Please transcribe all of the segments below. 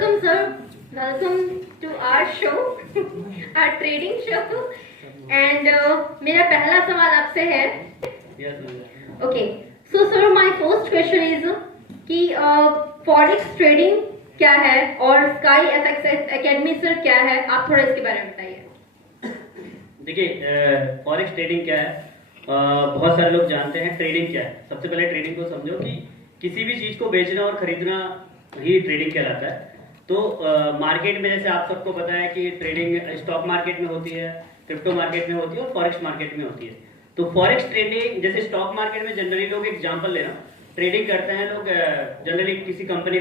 Welcome, sir. Welcome to our show, our trading show. And मेरा पहला सवाल आपसे है. Okay. So, sir, my first question is कि forex trading क्या है और Sky FX Academy sir क्या है? आप थोड़ा इसके बारे में बताइए. देखिए, फॉरेक्स ट्रेडिंग क्या है, बहुत सारे लोग जानते हैं. ट्रेडिंग क्या है? सबसे पहले ट्रेडिंग को समझो कि किसी भी चीज को बेचना और खरीदना ही ट्रेडिंग कहलाता है. तो मार्केट में जैसे आप सबको पता है कि ट्रेडिंग स्टॉक मार्केट में होती है, क्रिप्टो मार्केट में होती है और फॉरेक्स मार्केट में होती है. तो फॉरेक्स ट्रेडिंग जैसे स्टॉक मार्केट में जनरली लोग, एग्जांपल ले रहा हूँ, ट्रेडिंग करते हैं लोग. जनरली किसी कंपनी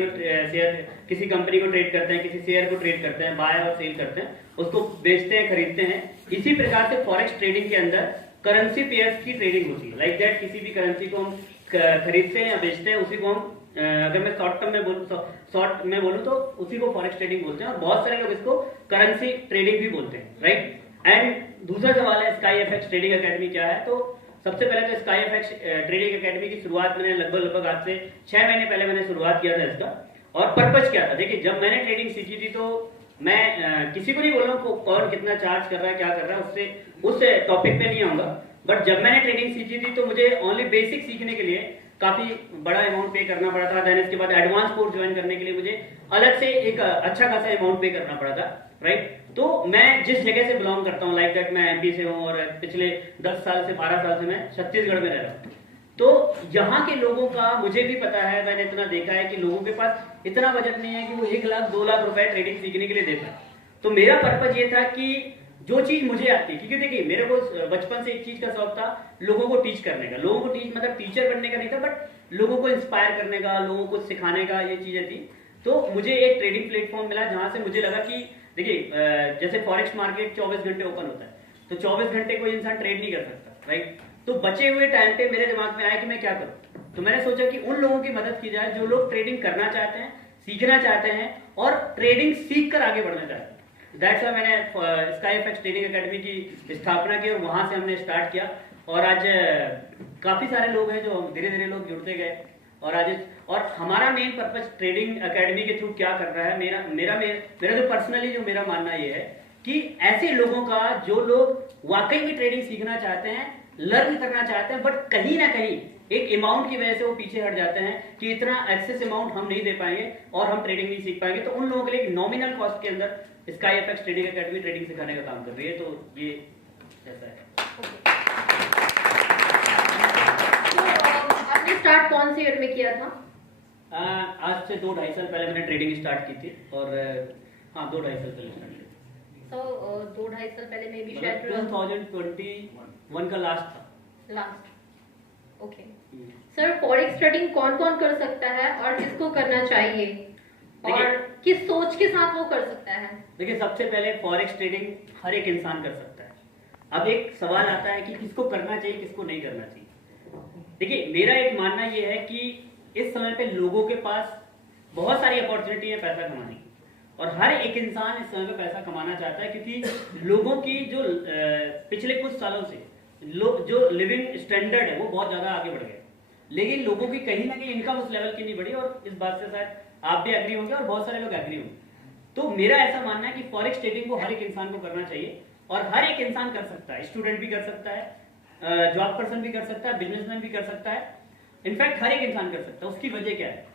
को ट्रेड करते हैं, किसी शेयर को ट्रेड करते हैं, बाय और सेल करते हैं, उसको बेचते हैं, खरीदते हैं. इसी प्रकार से फॉरेक्स ट्रेडिंग के अंदर करेंसी पेयर्स की ट्रेडिंग होती है. लाइक दैट, किसी भी करेंसी को हम खरीदते हैं या बेचते हैं, उसी को हम अगर मैं शॉर्ट में बोलूं तो उसी को फॉरेक्स ट्रेडिंग बोलते हैं. और बहुत सारे लोग इसको करेंसी ट्रेडिंग भी बोलते हैं, राइट. एंड दूसरा सवाल है स्काई एफएक्स ट्रेडिंग एकेडमी क्या है. तो सबसे पहले तो स्काई एफएक्स ट्रेडिंग एकेडमी की शुरुआत मैंने लगभग आज से 6 महीने पहले मैंने शुरुआत किया था इसका. और पर्पज क्या था? देखिए, जब मैंने ट्रेडिंग सीखी थी तो मैं किसी को नहीं बोल रहा हूँ कौन कितना चार्ज कर रहा है, क्या कर रहा है, उस टॉपिक पे नहीं आऊंगा. बट जब मैंने ट्रेडिंग सीखी थी तो मुझे ओनली बेसिक सीखने के लिए काफी बड़ा अमाउंट पे करना पड़ा था. देन इसके बाद एडवांस कोर्स ज्वाइन करने के लिए मुझे अलग से एक अच्छा खासा अमाउंट पे करना पड़ा था, राइट. तो मैं जिस जगह से बिलोंग करता हूँ, लाइक दैट मैं एमपी से हूँ और पिछले 10 साल से 12 साल से मैं छत्तीसगढ़ में रह रहा हूँ. तो यहाँ के लोगों का मुझे भी पता है, मैंने इतना देखा है कि लोगों के पास इतना बजट नहीं है कि वो 1 लाख 2 लाख रुपए ट्रेडिंग सीखने के लिए देता है. तो मेरा पर्पज ये था कि जो चीज मुझे आती है, क्योंकि देखिए मेरे को बचपन से एक चीज का शौक था, लोगों को टीच करने का. लोगों को टीच मतलब टीचर बनने का नहीं था, बट लोगों को इंस्पायर करने का, लोगों को सिखाने का, ये चीजें थी. तो मुझे एक ट्रेडिंग प्लेटफॉर्म मिला जहां से मुझे लगा कि देखिए, जैसे फॉरेक्स मार्केट 24 घंटे ओपन होता है, तो 24 घंटे कोई इंसान ट्रेड नहीं कर सकता, राइट. तो बचे हुए टाइम पे मेरे दिमाग में आया कि मैं क्या करूं. तो मैंने सोचा कि उन लोगों की मदद की जाए जो लोग ट्रेडिंग करना चाहते हैं, सीखना चाहते हैं और ट्रेडिंग सीख कर आगे बढ़ना चाहते हैं. दैट्स व्हाई मैंने स्काई एफएक्स ट्रेडिंग एकेडमी की स्थापना की और वहां से हमने स्टार्ट किया. और आज काफी सारे लोग हैं जो धीरे धीरे लोग जुड़ते गए. और हमारा मेन पर्पज ट्रेडिंग एकेडमी के थ्रू क्या कर रहा है, मेरा जो पर्सनली जो मेरा मानना ये है कि ऐसे लोगों का जो लोग वाकई में ट्रेडिंग सीखना चाहते हैं, लर्न करना चाहते हैं, बट कहीं ना कहीं एक अमाउंट की वजह से वो पीछे हट जाते हैं कि इतना एक्सेस अमाउंट हम नहीं दे पाएंगे और हम ट्रेडिंग नहीं सीख पाएंगे. तो उन लोगों के लिए नॉमिनल कॉस्ट के अंदर sky FX trading academy trading सिखाने का काम कर रही है. तो ये ऐसा है. आपने स्टार्ट कौन से ईयर में किया था? आज से 2-2.5 साल पहले मैंने ट्रेडिंग स्टार्ट की थी. और हाँ, 2-2.5 साल पहले स्टार्ट की. तो 2-2.5 साल पहले में भी शायद 2021 का last. Okay. Sir, forex trading कौन कौन कर सकता है और किसको करना चाहिए और किस सोच के साथ वो कर सकता है? देखिए, सबसे पहले फॉरेक्स ट्रेडिंग हर एक इंसान कर सकता है. अब एक सवाल आता है कि किसको करना चाहिए, किसको नहीं करना चाहिए. देखिए, मेरा एक मानना यह है कि इस समय पे लोगों के पास बहुत सारी अपॉर्चुनिटी है पैसा कमाने की, और हर एक इंसान इस समय पे पैसा कमाना चाहता है, क्योंकि लोगों की जो पिछले कुछ सालों से जो लिविंग स्टैंडर्ड है वो बहुत ज्यादा आगे बढ़ गया. लेकिन लोगों की कहीं ना कहीं इनकम उस लेवल की नहीं बढ़ी, और इस बात से शायद आप भी एग्री होंगे और बहुत सारे लोग एग्री होंगे. तो मेरा ऐसा मानना है कि फॉरेक्स ट्रेडिंग को हर एक इंसान को करना चाहिए, और हर एक इंसान कर सकता है. स्टूडेंट भी कर सकता है, जॉब पर्सन भी कर सकता है, बिजनेसमैन भी कर सकता है, इनफैक्ट हर एक इंसान कर सकता है. उसकी वजह क्या है?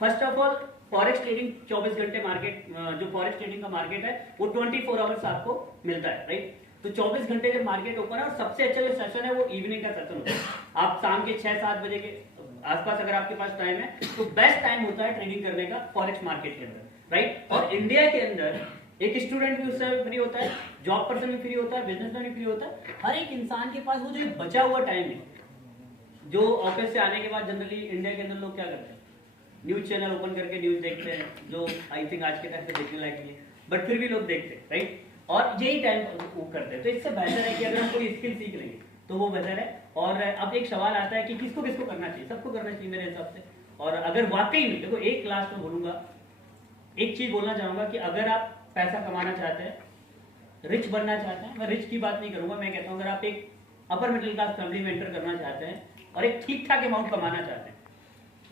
First of all, forex trading 24 घंटे मार्केट, जो फॉरेक्स ट्रेडिंग का मार्केट है वो 24 आवर्स आपको मिलता है, राइट. तो 24 घंटे जब मार्केट ओपन है, और सबसे अच्छा जो सेशन है वो इवनिंग का सेशन होता है. आप शाम के 6-7 बजे के आसपास अगर आपके पास टाइम है तो बेस्ट टाइम होता है ट्रेडिंग करने का फॉरेक्स मार्केट के अंदर, राइट. और इंडिया के अंदर एक स्टूडेंट भी उस समय फ्री होता है, जॉब पर्सन भी फ्री होता है, बिजनेसमैन भी फ्री होता है. हर एक इंसान के पास वो जो बचा हुआ टाइम है, जो ऑफिस से आने के बाद जनरली इंडिया के अंदर लोग क्या करते हैं, न्यूज चैनल ओपन करके न्यूज देखते हैं, जो आई थिंक आज के टाइम पे देखने लायक नहीं है, बट फिर भी लोग देखते हैं, राइट. और यही टाइम वो करते हैं. तो इससे बेहतर है कि अगर हम कोई स्किल सीख लेंगे तो वो बेहतर है. और अब एक सवाल आता है कि किसको किसको करना चाहिए. सबको करना चाहिए मेरे हिसाब से. और अगर वाकई में, देखो, एक लास्ट में बोलूंगा, एक चीज बोलना चाहूंगा कि अगर आप पैसा कमाना चाहते हैं, रिच बनना चाहते हैं, मैं रिच की बात नहीं करूंगा, मैं कहता हूं अगर आप एक अपर मिडिल क्लास फैमिली में एंटर करना चाहते हैं और एक ठीक ठाक अमाउंट कमाना चाहते हैं,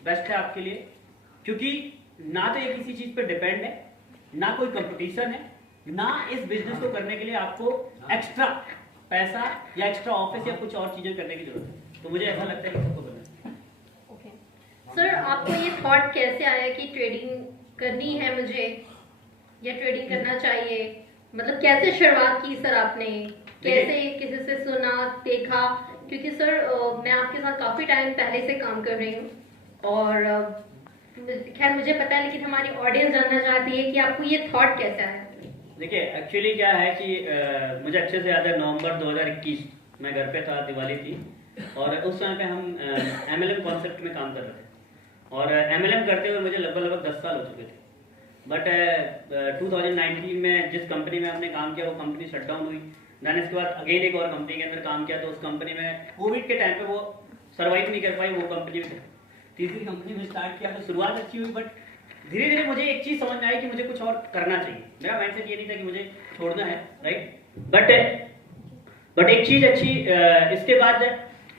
बेस्ट है आपके लिए. क्योंकि ना तो ये किसी चीज पे डिपेंड है, ना कोई कंपटीशन है, ना इस बिजनेस को करने के लिए आपको एक्स्ट्रा पैसा या एक्स्ट्रा ऑफिस या कुछ और चीजें करने की जरूरत है। तो मुझे ऐसा लगता है कि सबको करना है। ओके सर, आपको ये थॉट कैसे आया कि ट्रेडिंग करनी है मुझे या ट्रेडिंग करना चाहिए? मतलब कैसे शुरुआत की सर आपने, कैसे किसी से सुना देखा? क्योंकि सर मैं आपके साथ काफी टाइम पहले से काम कर रही हूँ और खैर मुझे पता है, लेकिन हमारी ऑडियंस जानना चाहती है कि आपको ये थॉट कैसे आया? देखिए एक्चुअली क्या है कि मुझे अच्छे से याद है नवंबर 2021 मैं घर पे था, दिवाली थी और उस समय पे हम MLM कॉन्सेप्ट में काम कर रहे थे और MLM करते हुए मुझे लगभग 10 साल हो चुके थे। बट 2019 में जिस कंपनी में हमने काम किया वो कंपनी शट डाउन हुई। देन इसके बाद अगेन एक और कंपनी के अंदर काम किया तो उस कंपनी में कोविड के टाइम पे वो सर्वाइव नहीं कर पाई, वो कंपनी में तीसरी कंपनी में स्टार्ट किया तो शुरुआत अच्छी हुई। बट धीरे धीरे मुझे एक चीज समझ में आई कि मुझे कुछ और करना चाहिए। मेरा माइंडसेट ये नहीं था कि मुझे छोड़ना है, राइट। बट एक चीज अच्छी इसके बाद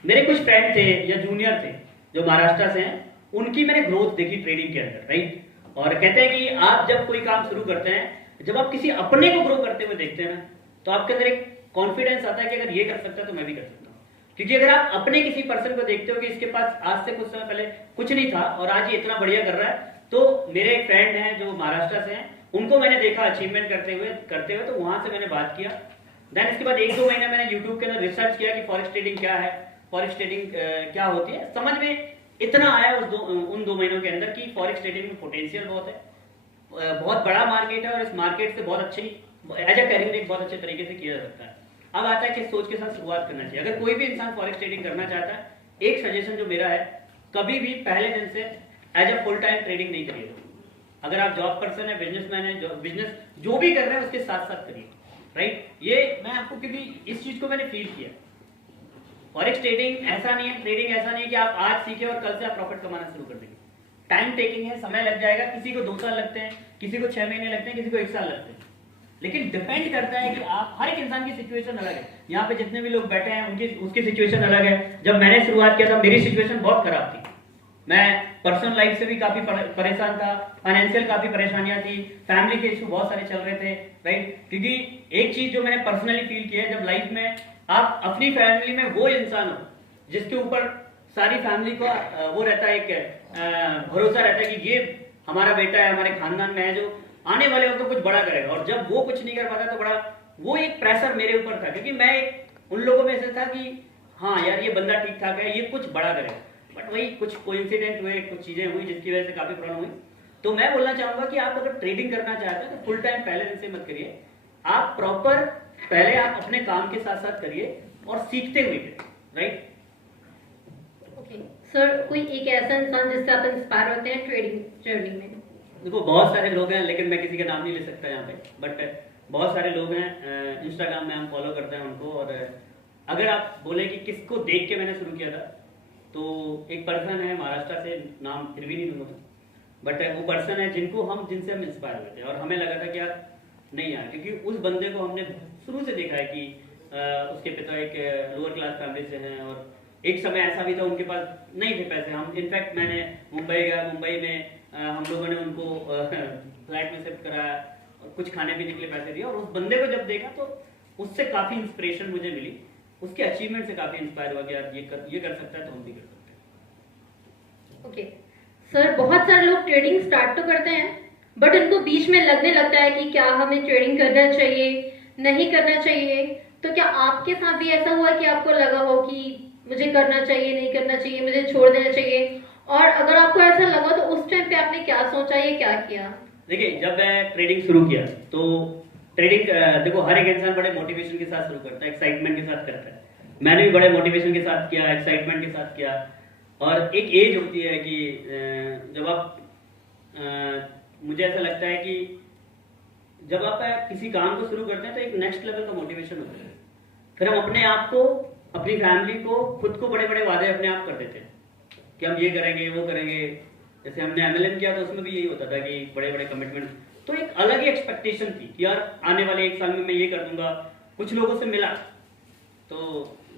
मेरे कुछ फ्रेंड थे या जूनियर थे जो महाराष्ट्र से हैं, उनकी मैंने ग्रोथ देखी ट्रेडिंग के अंदर, राइट। और कहते हैं कि आप जब कोई काम शुरू करते हैं, जब आप किसी अपने को ग्रो करते हुए देखते हैं ना, तो आपके अंदर एक कॉन्फिडेंस आता है कि अगर ये कर सकता है तो मैं भी कर सकता हूँ। क्योंकि अगर आप अपने किसी पर्सन को देखते हो कि इसके पास आज से कुछ समय पहले कुछ नहीं था और आज ये इतना बढ़िया कर रहा है, तो मेरे एक फ्रेंड हैं जो महाराष्ट्र से हैं, उनको मैंने देखा अचीवमेंट करते हुए तो वहां से मैंने बात किया। देन इसके बाद 1-2 महीना मैंने यूट्यूब के अंदर रिसर्च किया कि फॉरेक्स ट्रेडिंग क्या है, फॉरेक्स ट्रेडिंग क्या होती है। समझ में इतना आया उन 2 महीनों के अंदर कि फॉरेक्स ट्रेडिंग में पोटेंशियल बहुत है, बहुत बड़ा मार्केट है और इस मार्केट से बहुत अच्छी एज ए करियर एक बहुत अच्छे तरीके से किया जा सकता है। अब आता है कि सोच के साथ शुरुआत करना चाहिए। अगर कोई भी इंसान फॉरेक्स ट्रेडिंग करना चाहता है, एक सजेशन जो मेरा है, कभी भी पहले दिन से as a full time trading नहीं करिए। अगर आप जॉब पर्सन है, बिजनेसमैन है, बिजनेस जो भी कर रहे हैं उसके साथ साथ करिए, राइट। ये मैं आपको क्योंकि इस चीज को मैंने फील किया। फॉरेक्स ट्रेडिंग ऐसा नहीं है, ट्रेडिंग ऐसा नहीं है कि आप आज सीखे और कल से आप प्रॉफिट कमाना शुरू कर देंगे। टाइम टेकिंग है, समय लग जाएगा। किसी को 2 साल लगते हैं, किसी को 6 महीने लगते हैं, किसी को 1 साल लगते हैं। लेकिन डिपेंड करता है कि आप, हर एक इंसान की सिचुएशन अलग है। यहाँ पे जितने भी लोग बैठे हैं उसकी सिचुएशन अलग है। जब मैंने शुरुआत किया था मेरी सिचुएशन बहुत खराब थी। मैं पर्सनल लाइफ से भी काफी परेशान था, फाइनेंशियल काफी परेशानियां थी, फैमिली के इशू बहुत सारे चल रहे थे, राइट। क्योंकि एक चीज जो मैंने पर्सनली फील किया है, जब लाइफ में आप अपनी फैमिली में वो इंसान हो जिसके ऊपर सारी फैमिली को वो रहता है, एक भरोसा रहता है कि ये हमारा बेटा है, हमारे खानदान में है, जो आने वाले वक्त कुछ बड़ा करेगा। और जब वो कुछ नहीं कर पाता तो बड़ा वो एक प्रेशर मेरे ऊपर था, क्योंकि मैं उन लोगों में से था कि हाँ यार ये बंदा ठीक ठाक है, ये कुछ बड़ा करेगा। बट वही कुछ कोइंसिडेंट हुए, कुछ चीजें हुई जिसकी वजह से काफी प्रॉब्लम हुई। तो मैं बोलना चाहूंगा कि आप अगर ट्रेडिंग करना चाहते हैं तो फुल टाइम पहले दिन से मत करिए। आप प्रॉपर पहले आप अपने काम के साथ साथ करिए और सीखते हुए, राइट। ओके सर, कोई एक ऐसा इंसान जिससे आप इंस्पायर होते हैं ट्रेडिंग जर्नी में? देखो बहुत सारे लोग हैं, लेकिन मैं किसी का नाम नहीं ले सकता यहाँ पे। बट बहुत सारे लोग हैं, इंस्टाग्राम में हम फॉलो करते हैं उनको। और अगर आप बोले कि किसको देख के मैंने शुरू किया था, तो एक पर्सन है महाराष्ट्र से, नाम फिर भी नहीं दूंगा, बट वो पर्सन है जिनसे हम इंस्पायर हुए थे। और हमें लगा था कि यार नहीं यार, क्योंकि उस बंदे को हमने शुरू से देखा है कि उसके पिता एक लोअर क्लास फैमिली से हैं और एक समय ऐसा भी था उनके पास नहीं थे पैसे। हम इनफैक्ट मैंने मुंबई गया, मुंबई में हम लोगों ने उनको फ्लैट में शिफ्ट कराया और कुछ खाने पीने के लिए पैसे दिए। और उस बंदे को जब देखा तो उससे काफ़ी इंस्पिरेशन मुझे मिली, उसके अचीवमेंट से काफ़ी इंस्पायर हुआ कि यार ये कर सकता है तो हम भी कर सकते हैं। ओके सर, बहुत सारे लोग ट्रेडिंग स्टार्ट तो करते हैं बट उनको बीच में लगने लगता है कि क्या हमें ट्रेडिंग करना चाहिए, नहीं करना चाहिए। तो क्या आपके साथ भी ऐसा हुआ कि आपको लगा हो कि मुझे करना चाहिए, नहीं करना चाहिए, मुझे छोड़ देना चाहिए? और अगर आपको ऐसा लगा तो उस टाइम पे आपने क्या सोचा, ये क्या किया? देखिए जब मैं ट्रेडिंग शुरू किया तो ट्रेडिंग देखो हर एक इंसान बड़े मोटिवेशन के साथ शुरू करता है, एक्साइटमेंट के साथ करता है। मैंने भी बड़े मोटिवेशन के साथ किया, एक्साइटमेंट के साथ किया। और एक एज होती है कि जब आप मुझे ऐसा लगता है कि जब आप किसी काम को शुरू करते हैं तो एक नेक्स्ट लेवल का मोटिवेशन होता है। फिर हम अपने आप को, अपनी फैमिली को, खुद को बड़े बड़े वादे अपने आप कर देते हैं कि हम ये करेंगे, वो करेंगे। जैसे हमने MLM किया तो उसमें भी यही होता था कि बड़े बड़े कमिटमेंट। तो एक अलग ही एक्सपेक्टेशन थी कि यार आने वाले 1 साल में मैं ये कर दूंगा। कुछ लोगों से मिला तो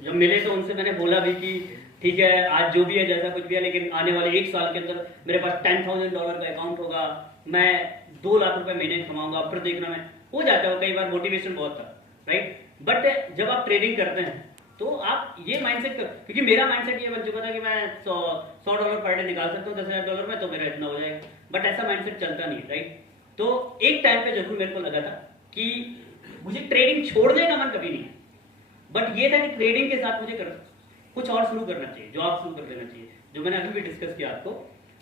जब मिले तो उनसे मैंने बोला भी कि ठीक है आज जो भी है जैसा कुछ भी है, लेकिन आने वाले 1 साल के अंदर मेरे पास $10,000 का अकाउंट होगा, मैं 2 लाख रुपए महीने कमाऊंगा, फिर देखना मैं हो जाता है, कई बार मोटिवेशन बहुत था, राइट। बट जब आप ट्रेडिंग करते हैं तो आप ये माइंडसेट कर, क्योंकि मेरा माइंडसेट ये बन चुका था कि मैं $100 पर डे निकाल सकता हूँ $10,000 में, तो मेरा इतना हो जाएगा। बट ऐसा माइंडसेट चलता नहीं, राइट। तो एक टाइम पे जरूर मेरे को लगा था कि मुझे ट्रेडिंग छोड़ने का मन कभी नहीं है, बट ये था कि ट्रेडिंग के साथ मुझे कुछ और शुरू करना चाहिए, जॉब शुरू कर देना चाहिए, जो मैंने अभी भी डिस्कस किया आपको।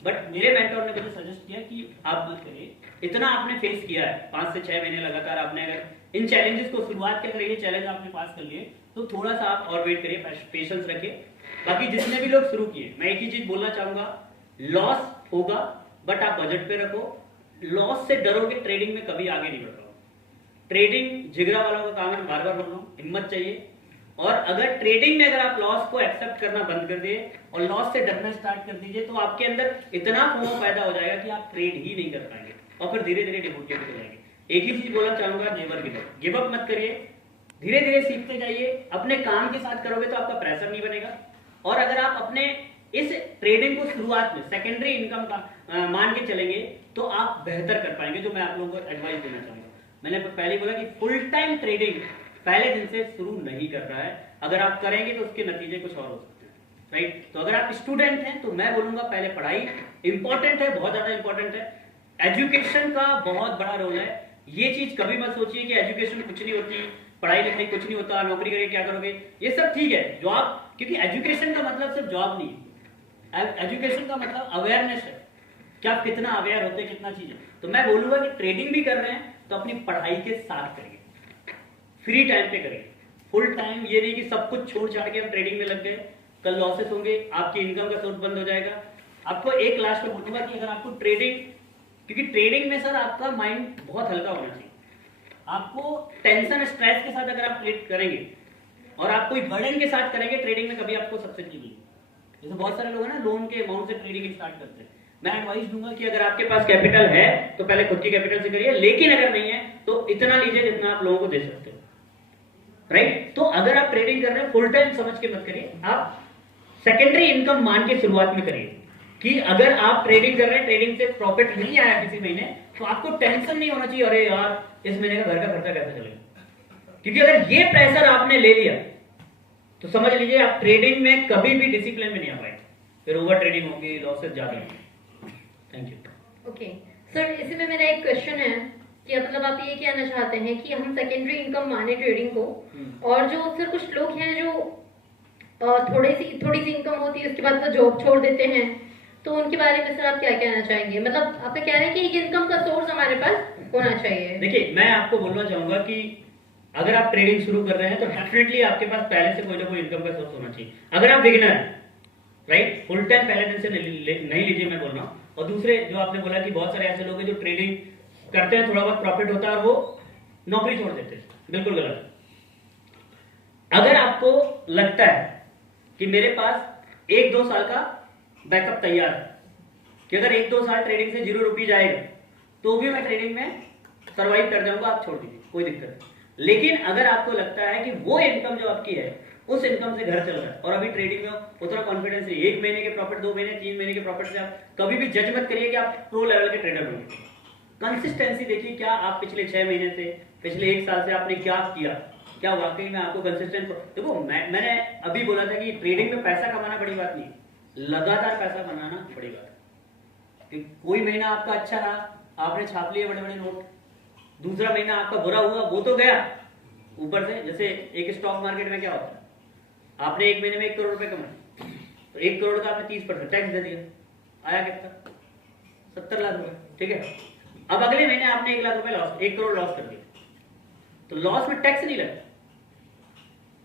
बट मेरे मेंटोर ने मुझे सजेस्ट किया कि आप मत करिए, इतना आपने फेस किया है 5 से 6 महीने लगातार, आपने अगर इन चैलेंजेस को शुरुआत के, अगर ये चैलेंज आपने पास कर लिए तो थोड़ा सा आप और वेट करिए, पेशेंस रखिए। बाकी जितने भी लोग शुरू किए, मैं एक ही चीज बोलना चाहूंगा, लॉस होगा बट आप बजट पे रखो। लॉस से डरोगे ट्रेडिंग में कभी आगे नहीं बढ़ पाओगे। ट्रेडिंग जिगरा वालों का काम है, बार बार बोल रहा हूं, हिम्मत चाहिए। और अगर ट्रेडिंग में अगर आप लॉस को एक्सेप्ट करना बंद कर दिए और लॉस से डरना स्टार्ट कर दीजिए, तो आपके अंदर इतना फोमो पैदा हो जाएगा कि आप ट्रेड ही नहीं कर पाएंगे और फिर धीरे धीरे डिमोटिवेट हो जाएंगे। एक ही चीज बोलना चाहूंगा, नेवर गिव अप मत करिए, धीरे धीरे सीखते जाइए। अपने काम के साथ करोगे तो आपका प्रेशर नहीं बनेगा। और अगर आप अपने इस ट्रेडिंग को शुरुआत में सेकेंडरी इनकम का मान के चलेंगे तो आप बेहतर कर पाएंगे, जो मैं आप लोगों को एडवाइस देना चाहूंगा। मैंने पहले बोला कि फुल टाइम ट्रेडिंग पहले दिन से शुरू नहीं कर रहा है, अगर आप करेंगे तो उसके नतीजे कुछ और हो सकते हैं, राइट। तो अगर आप स्टूडेंट हैं तो मैं बोलूंगा पहले पढ़ाई इंपॉर्टेंट है, बहुत ज्यादा इंपॉर्टेंट है। एजुकेशन का बहुत बड़ा रोल है। ये चीज कभी मत सोचिए कि एजुकेशन कुछ नहीं होती, पढ़ाई लिखाई कुछ नहीं होता, नौकरी करके क्या करोगे, ये सब ठीक है, जॉब, क्योंकि एजुकेशन का मतलब सिर्फ जॉब नहीं है, एजुकेशन का मतलब अवेयरनेस है कि आप कितना अवेयर होते हैं, कितना चीजें। तो मैं बोलूंगा कि ट्रेडिंग भी कर रहे हैं तो अपनी पढ़ाई के साथ करिए, फ्री टाइम पे करिए। फुल टाइम ये नहीं कि सब कुछ छोड़ छाड़ के हम ट्रेडिंग में लग गए, कल लॉसेस होंगे, आपकी इनकम का सोर्स बंद हो जाएगा। आपको एक लास्ट में बोलूंगा कि अगर आपको ट्रेडिंग, क्योंकि ट्रेडिंग में सर आपका माइंड बहुत हल्का होना चाहिए। आपको टेंशन स्ट्रेस के साथ अगर आप ट्रेड करेंगे और आप कोई बर्डन के साथ करेंगे ट्रेडिंग में, कभी आपको सक्सेस नहीं मिलेगी। जैसे बहुत सारे लोग हैं ना, लोन के अमाउंट से ट्रेडिंग स्टार्ट करते हैं। मैं एडवाइस दूंगा कि अगर आपके पास कैपिटल है तो पहले खुद की कैपिटल से करिए, लेकिन अगर नहीं है तो इतना लीजिए जितना आप लोगों को दे सकते हो, राइट। तो अगर आप ट्रेडिंग कर रहे हैं फुल टाइम समझ के मत करिए, आप सेकेंडरी इनकम मान के शुरुआत में करिए कि अगर आप ट्रेडिंग कर रहे हैं, ट्रेडिंग से प्रॉफिट नहीं आया किसी महीने, तो आपको टेंशन नहीं होना चाहिए, अरे यार इस महीने का घर का खर्चा कैसे चलेगा। क्योंकि अगर ये प्रेशर आपने ले लिया तो समझ लीजिए आप ट्रेडिंग में कभी भी डिसिप्लिन में नहीं आ पाएंगे, फिर ओवर ट्रेडिंग होगी, लॉसेस ज्यादा होंगे। Thank you. ओके सर, इसी में मेरा एक क्वेश्चन है कि मतलब आप ये कहना चाहते हैं कि हम सेकेंडरी इनकम माने ट्रेडिंग को, और जो सर कुछ लोग हैं जो थोड़ी सी इनकम होती है उसके बाद तो जॉब छोड़ देते हैं, तो उनके बारे में सर आप क्या कहना चाहेंगे? मतलब आप कह रहे हैं कि एक इनकम का सोर्स हमारे पास होना चाहिए। देखिए, मैं आपको बोलना चाहूंगा कि अगर आप ट्रेडिंग शुरू कर रहे हैं तो डेफिनेटली आपके पास पहले से कोई ना कोई इनकम का सोर्स होना चाहिए। अगर आप बिगिनर हैं, राइट, फुल टाइम पहले दिन से नहीं लीजिए, मैं बोल रहा हूँ। और दूसरे जो आपने बोला कि बहुत सारे ऐसे लोग हैं जो ट्रेडिंग करते हैं, थोड़ा बहुत प्रॉफिट होता है और वो नौकरी छोड़ देते हैं, बिल्कुल गलत। अगर आपको लगता है कि मेरे पास 1-2 साल का बैकअप तैयार है, कि अगर 1-2 साल ट्रेडिंग से 0 रुपये जाएगा तो भी मैं ट्रेडिंग में सर्वाइव कर जाऊंगा, आप छोड़ दीजिए, कोई दिक्कत नहीं। लेकिन अगर आपको लगता है कि वो इनकम जो आपकी है उस इनकम से घर चल रहा है और अभी ट्रेडिंग में उतना कॉन्फिडेंस नहीं, 1 महीने के प्रॉफिट, 2 महीने, 3 महीने के प्रॉफिट से आप कभी भी जज मत करिए कि आप प्रो लेवल के ट्रेडर होंगे। कंसिस्टेंसी देखिए, क्या आप पिछले 6 महीने से, पिछले 1 साल से आपने क्या किया, क्या वाकई में आपको कंसिस्टेंट। देखो, मैंने अभी बोला था कि ट्रेडिंग में पैसा कमाना बड़ी बात नहीं, लगातार पैसा बनाना बड़ी बात है। कोई महीना आपका अच्छा रहा, आपने छाप लिए बड़े बड़े नोट, दूसरा महीना आपका बुरा हुआ, वो तो गया ऊपर से। जैसे एक स्टॉक मार्केट में क्या होता है, आपने 1 महीने में 1 करोड़ रुपए कमाए, तो 1 करोड़ का आपने 30% टैक्स दे दिया, आया कितना? 70 लाख रुपए, ठीक है। अब अगले महीने आपने 1 लाख रुपए लॉस, 1 करोड़ लॉस कर दिया, तो लॉस में टैक्स नहीं लगा,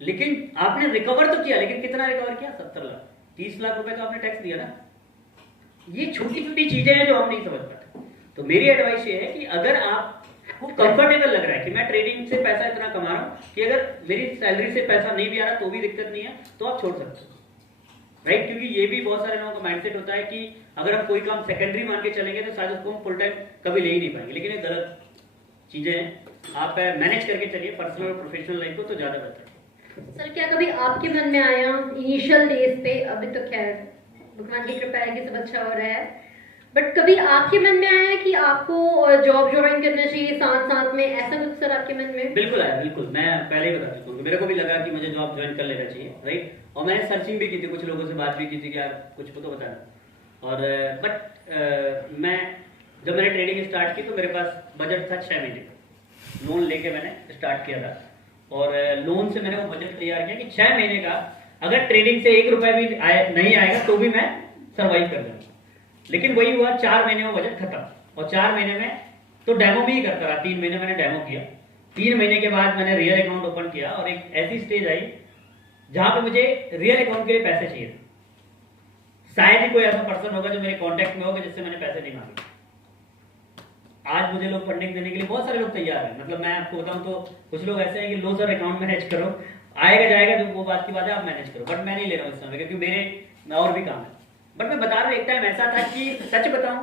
लेकिन आपने रिकवर तो किया, लेकिन कितना रिकवर किया? 70 लाख, 30 लाख रुपए का आपने टैक्स दिया ना। ये छोटी छोटी चीजें हैं जो हम नहीं समझ पाते। तो मेरी एडवाइस ये है कि अगर आपको कंफर्टेबल लग रहा है कि मैं ट्रेडिंग से पैसा इतना कमा रहा हूं कि अगर मेरी सैलरी से पैसा नहीं भी आ रहा तो भी दिक्कत नहीं है, तो आप छोड़ सकते हो, राइट। क्योंकि ये भी बहुत सारे लोगों का माइंडसेट होता है कि अगर हम कोई काम सेकेंडरी मान के चलेंगे तो शायद उसको हम फुल टाइम कभी ले ही नहीं पाएंगे, लेकिन ये गलत चीजें हैं। आप मैनेज करके चलिए पर्सनल और प्रोफेशनल लाइफ को, तो ज्यादा बेहतर है। सर, क्या कभी आपके मन में आया इनिशियल डेज पे, अभी तो खैर भगवान की कृपा है कि सब अच्छा हो रहा है, बट कभी आपके मन में आया है कि आपको जॉब ज्वाइन करना चाहिए साथ साथ में, ऐसा कुछ सर आपके मन में? बिल्कुल आया, बिल्कुल। मैं पहले ही बता चुका हूँ, मेरे को भी लगा कि मुझे जॉब ज्वाइन कर लेना चाहिए, राइट। और मैंने सर्चिंग भी की थी, कुछ लोगों से बात भी की थी कि यार कुछ तो बताना। और बट मैं जब मैंने ट्रेडिंग स्टार्ट की तो मेरे पास बजट था 6 महीने का, लोन लेके मैंने स्टार्ट किया था। और लोन से मैंने वो बजट तैयार किया कि 6 महीने का अगर ट्रेडिंग से 1 रुपया भी नहीं आएगा तो भी मैं सर्वाइव कर लूँगा। लेकिन वही हुआ, 4 महीने में बजट खत्म। और 4 महीने में तो डेमो भी ही करता रहा, 3 महीने मैंने डेमो किया। 3 महीने के बाद मैंने रियल अकाउंट ओपन किया और एक ऐसी स्टेज आई जहां पे मुझे रियल अकाउंट के लिए पैसे चाहिए थे। शायद ही कोई ऐसा पर्सन होगा जो मेरे कांटेक्ट में होगा जिससे मैंने पैसे नहीं मांगे। आज मुझे लोग फंडिंग देने के लिए बहुत सारे लोग तैयार हैं। मतलब मैं आपको बताऊं तो कुछ लोग ऐसे हैं कि लो सर अकाउंट मैनेज करो, आएगा जाएगा जो वो बात की बात है, आप मैनेज करो। बट मैं नहीं ले रहा हूँ इस समय, क्योंकि मेरे और भी काम है। बट मैं बता रहा हूँ, एक टाइम ऐसा था कि सच बताऊं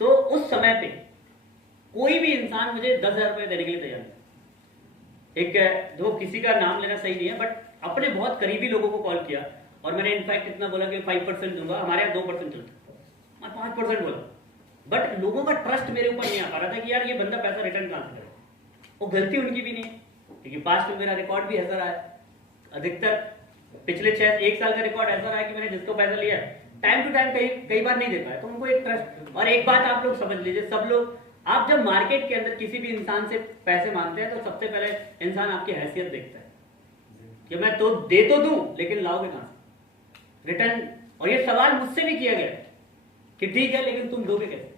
तो उस समय पे कोई भी इंसान मुझे 10,000 रुपए देने के लिए तैयार नहीं। एक दो किसी का नाम लेना सही नहीं है, बट अपने बहुत करीबी लोगों को कॉल किया और मैंने इनफैक्ट इतना बोला कि 5% दूंगा। हमारे यहाँ 2% चलता, मैं 5% बोला। बट लोगों का ट्रस्ट मेरे ऊपर नहीं आ पा रहा था कि यार ये बंदा पैसा रिटर्न कहां से करेगा। वो गलती उनकी भी नहीं है, क्योंकि पास्ट में मेरा रिकॉर्ड भी ऐसा रहा है। अधिकतर पिछले 1 साल का रिकॉर्ड ऐसा रहा है कि मैंने जिसको पैसा लिया टाइम टू टाइम कई बार नहीं दे पाया, तो उनको एक ट्रस्ट। और एक बात आप लोग समझ लीजिए, सब लोग, आप जब मार्केट के अंदर किसी भी इंसान से पैसे मांगते हैं तो सबसे पहले इंसान आपकी हैसियत देखता है कि मैं तो दे तो दूं, लेकिन लाओगे कहां से रिटर्न। और ये सवाल मुझसे भी किया गया कि ठीक है लेकिन तुम दोगे कैसे।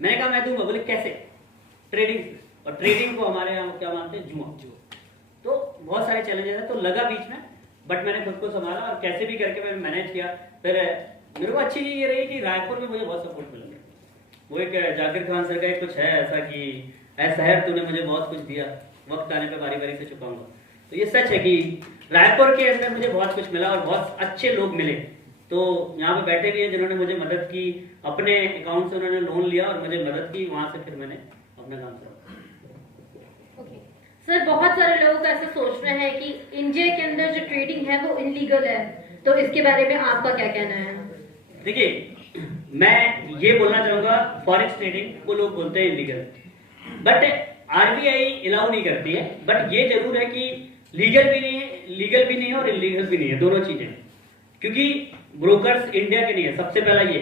मैंने कहा मैं दूंगा। बोले कैसे? ट्रेडिंग से। और ट्रेडिंग को हमारे यहाँ क्या मानते हैं? जुआ। तो बहुत सारे चैलेंजेस है, तो लगा बीच में, बट मैंने खुद को संभाला और कैसे भी करके मैंने मैनेज किया। फिर मेरे को अच्छी चीज ये रही कि रायपुर में मुझे बहुत सपोर्ट मिला। वो एक जाकिर खान सर का कुछ है ऐसा कि ऐ शहर तूने मुझे बहुत कुछ दिया, वक्त आने पे बारी बारी से चुकाऊंगा। तो ये सच है कि रायपुर के अंदर मुझे बहुत कुछ मिला और बहुत अच्छे लोग मिले। तो यहाँ पे बैठे भी हैं जिन्होंने मुझे मदद की, अपने अकाउंट से उन्होंने लोन लिया और मुझे मदद की, वहां से फिर मैंने अपना काम किया। सर बहुत सारे लोग ऐसा सोच रहे हैं कि इंडिया के अंदर जो ट्रेडिंग है वो इलीगल है, तो इसके बारे में आपका क्या कहना है? देखिए, मैं ये बोलना चाहूंगा, फॉरेक्स ट्रेडिंग को लोग बोलते हैं इलीगल, बट आरबीआई अलाउ नहीं करती है। बट ये जरूर है कि लीगल भी नहीं है और इलीगल भी नहीं है, दोनों चीजें। क्योंकि ब्रोकर्स इंडिया के नहीं है, सबसे पहला ये।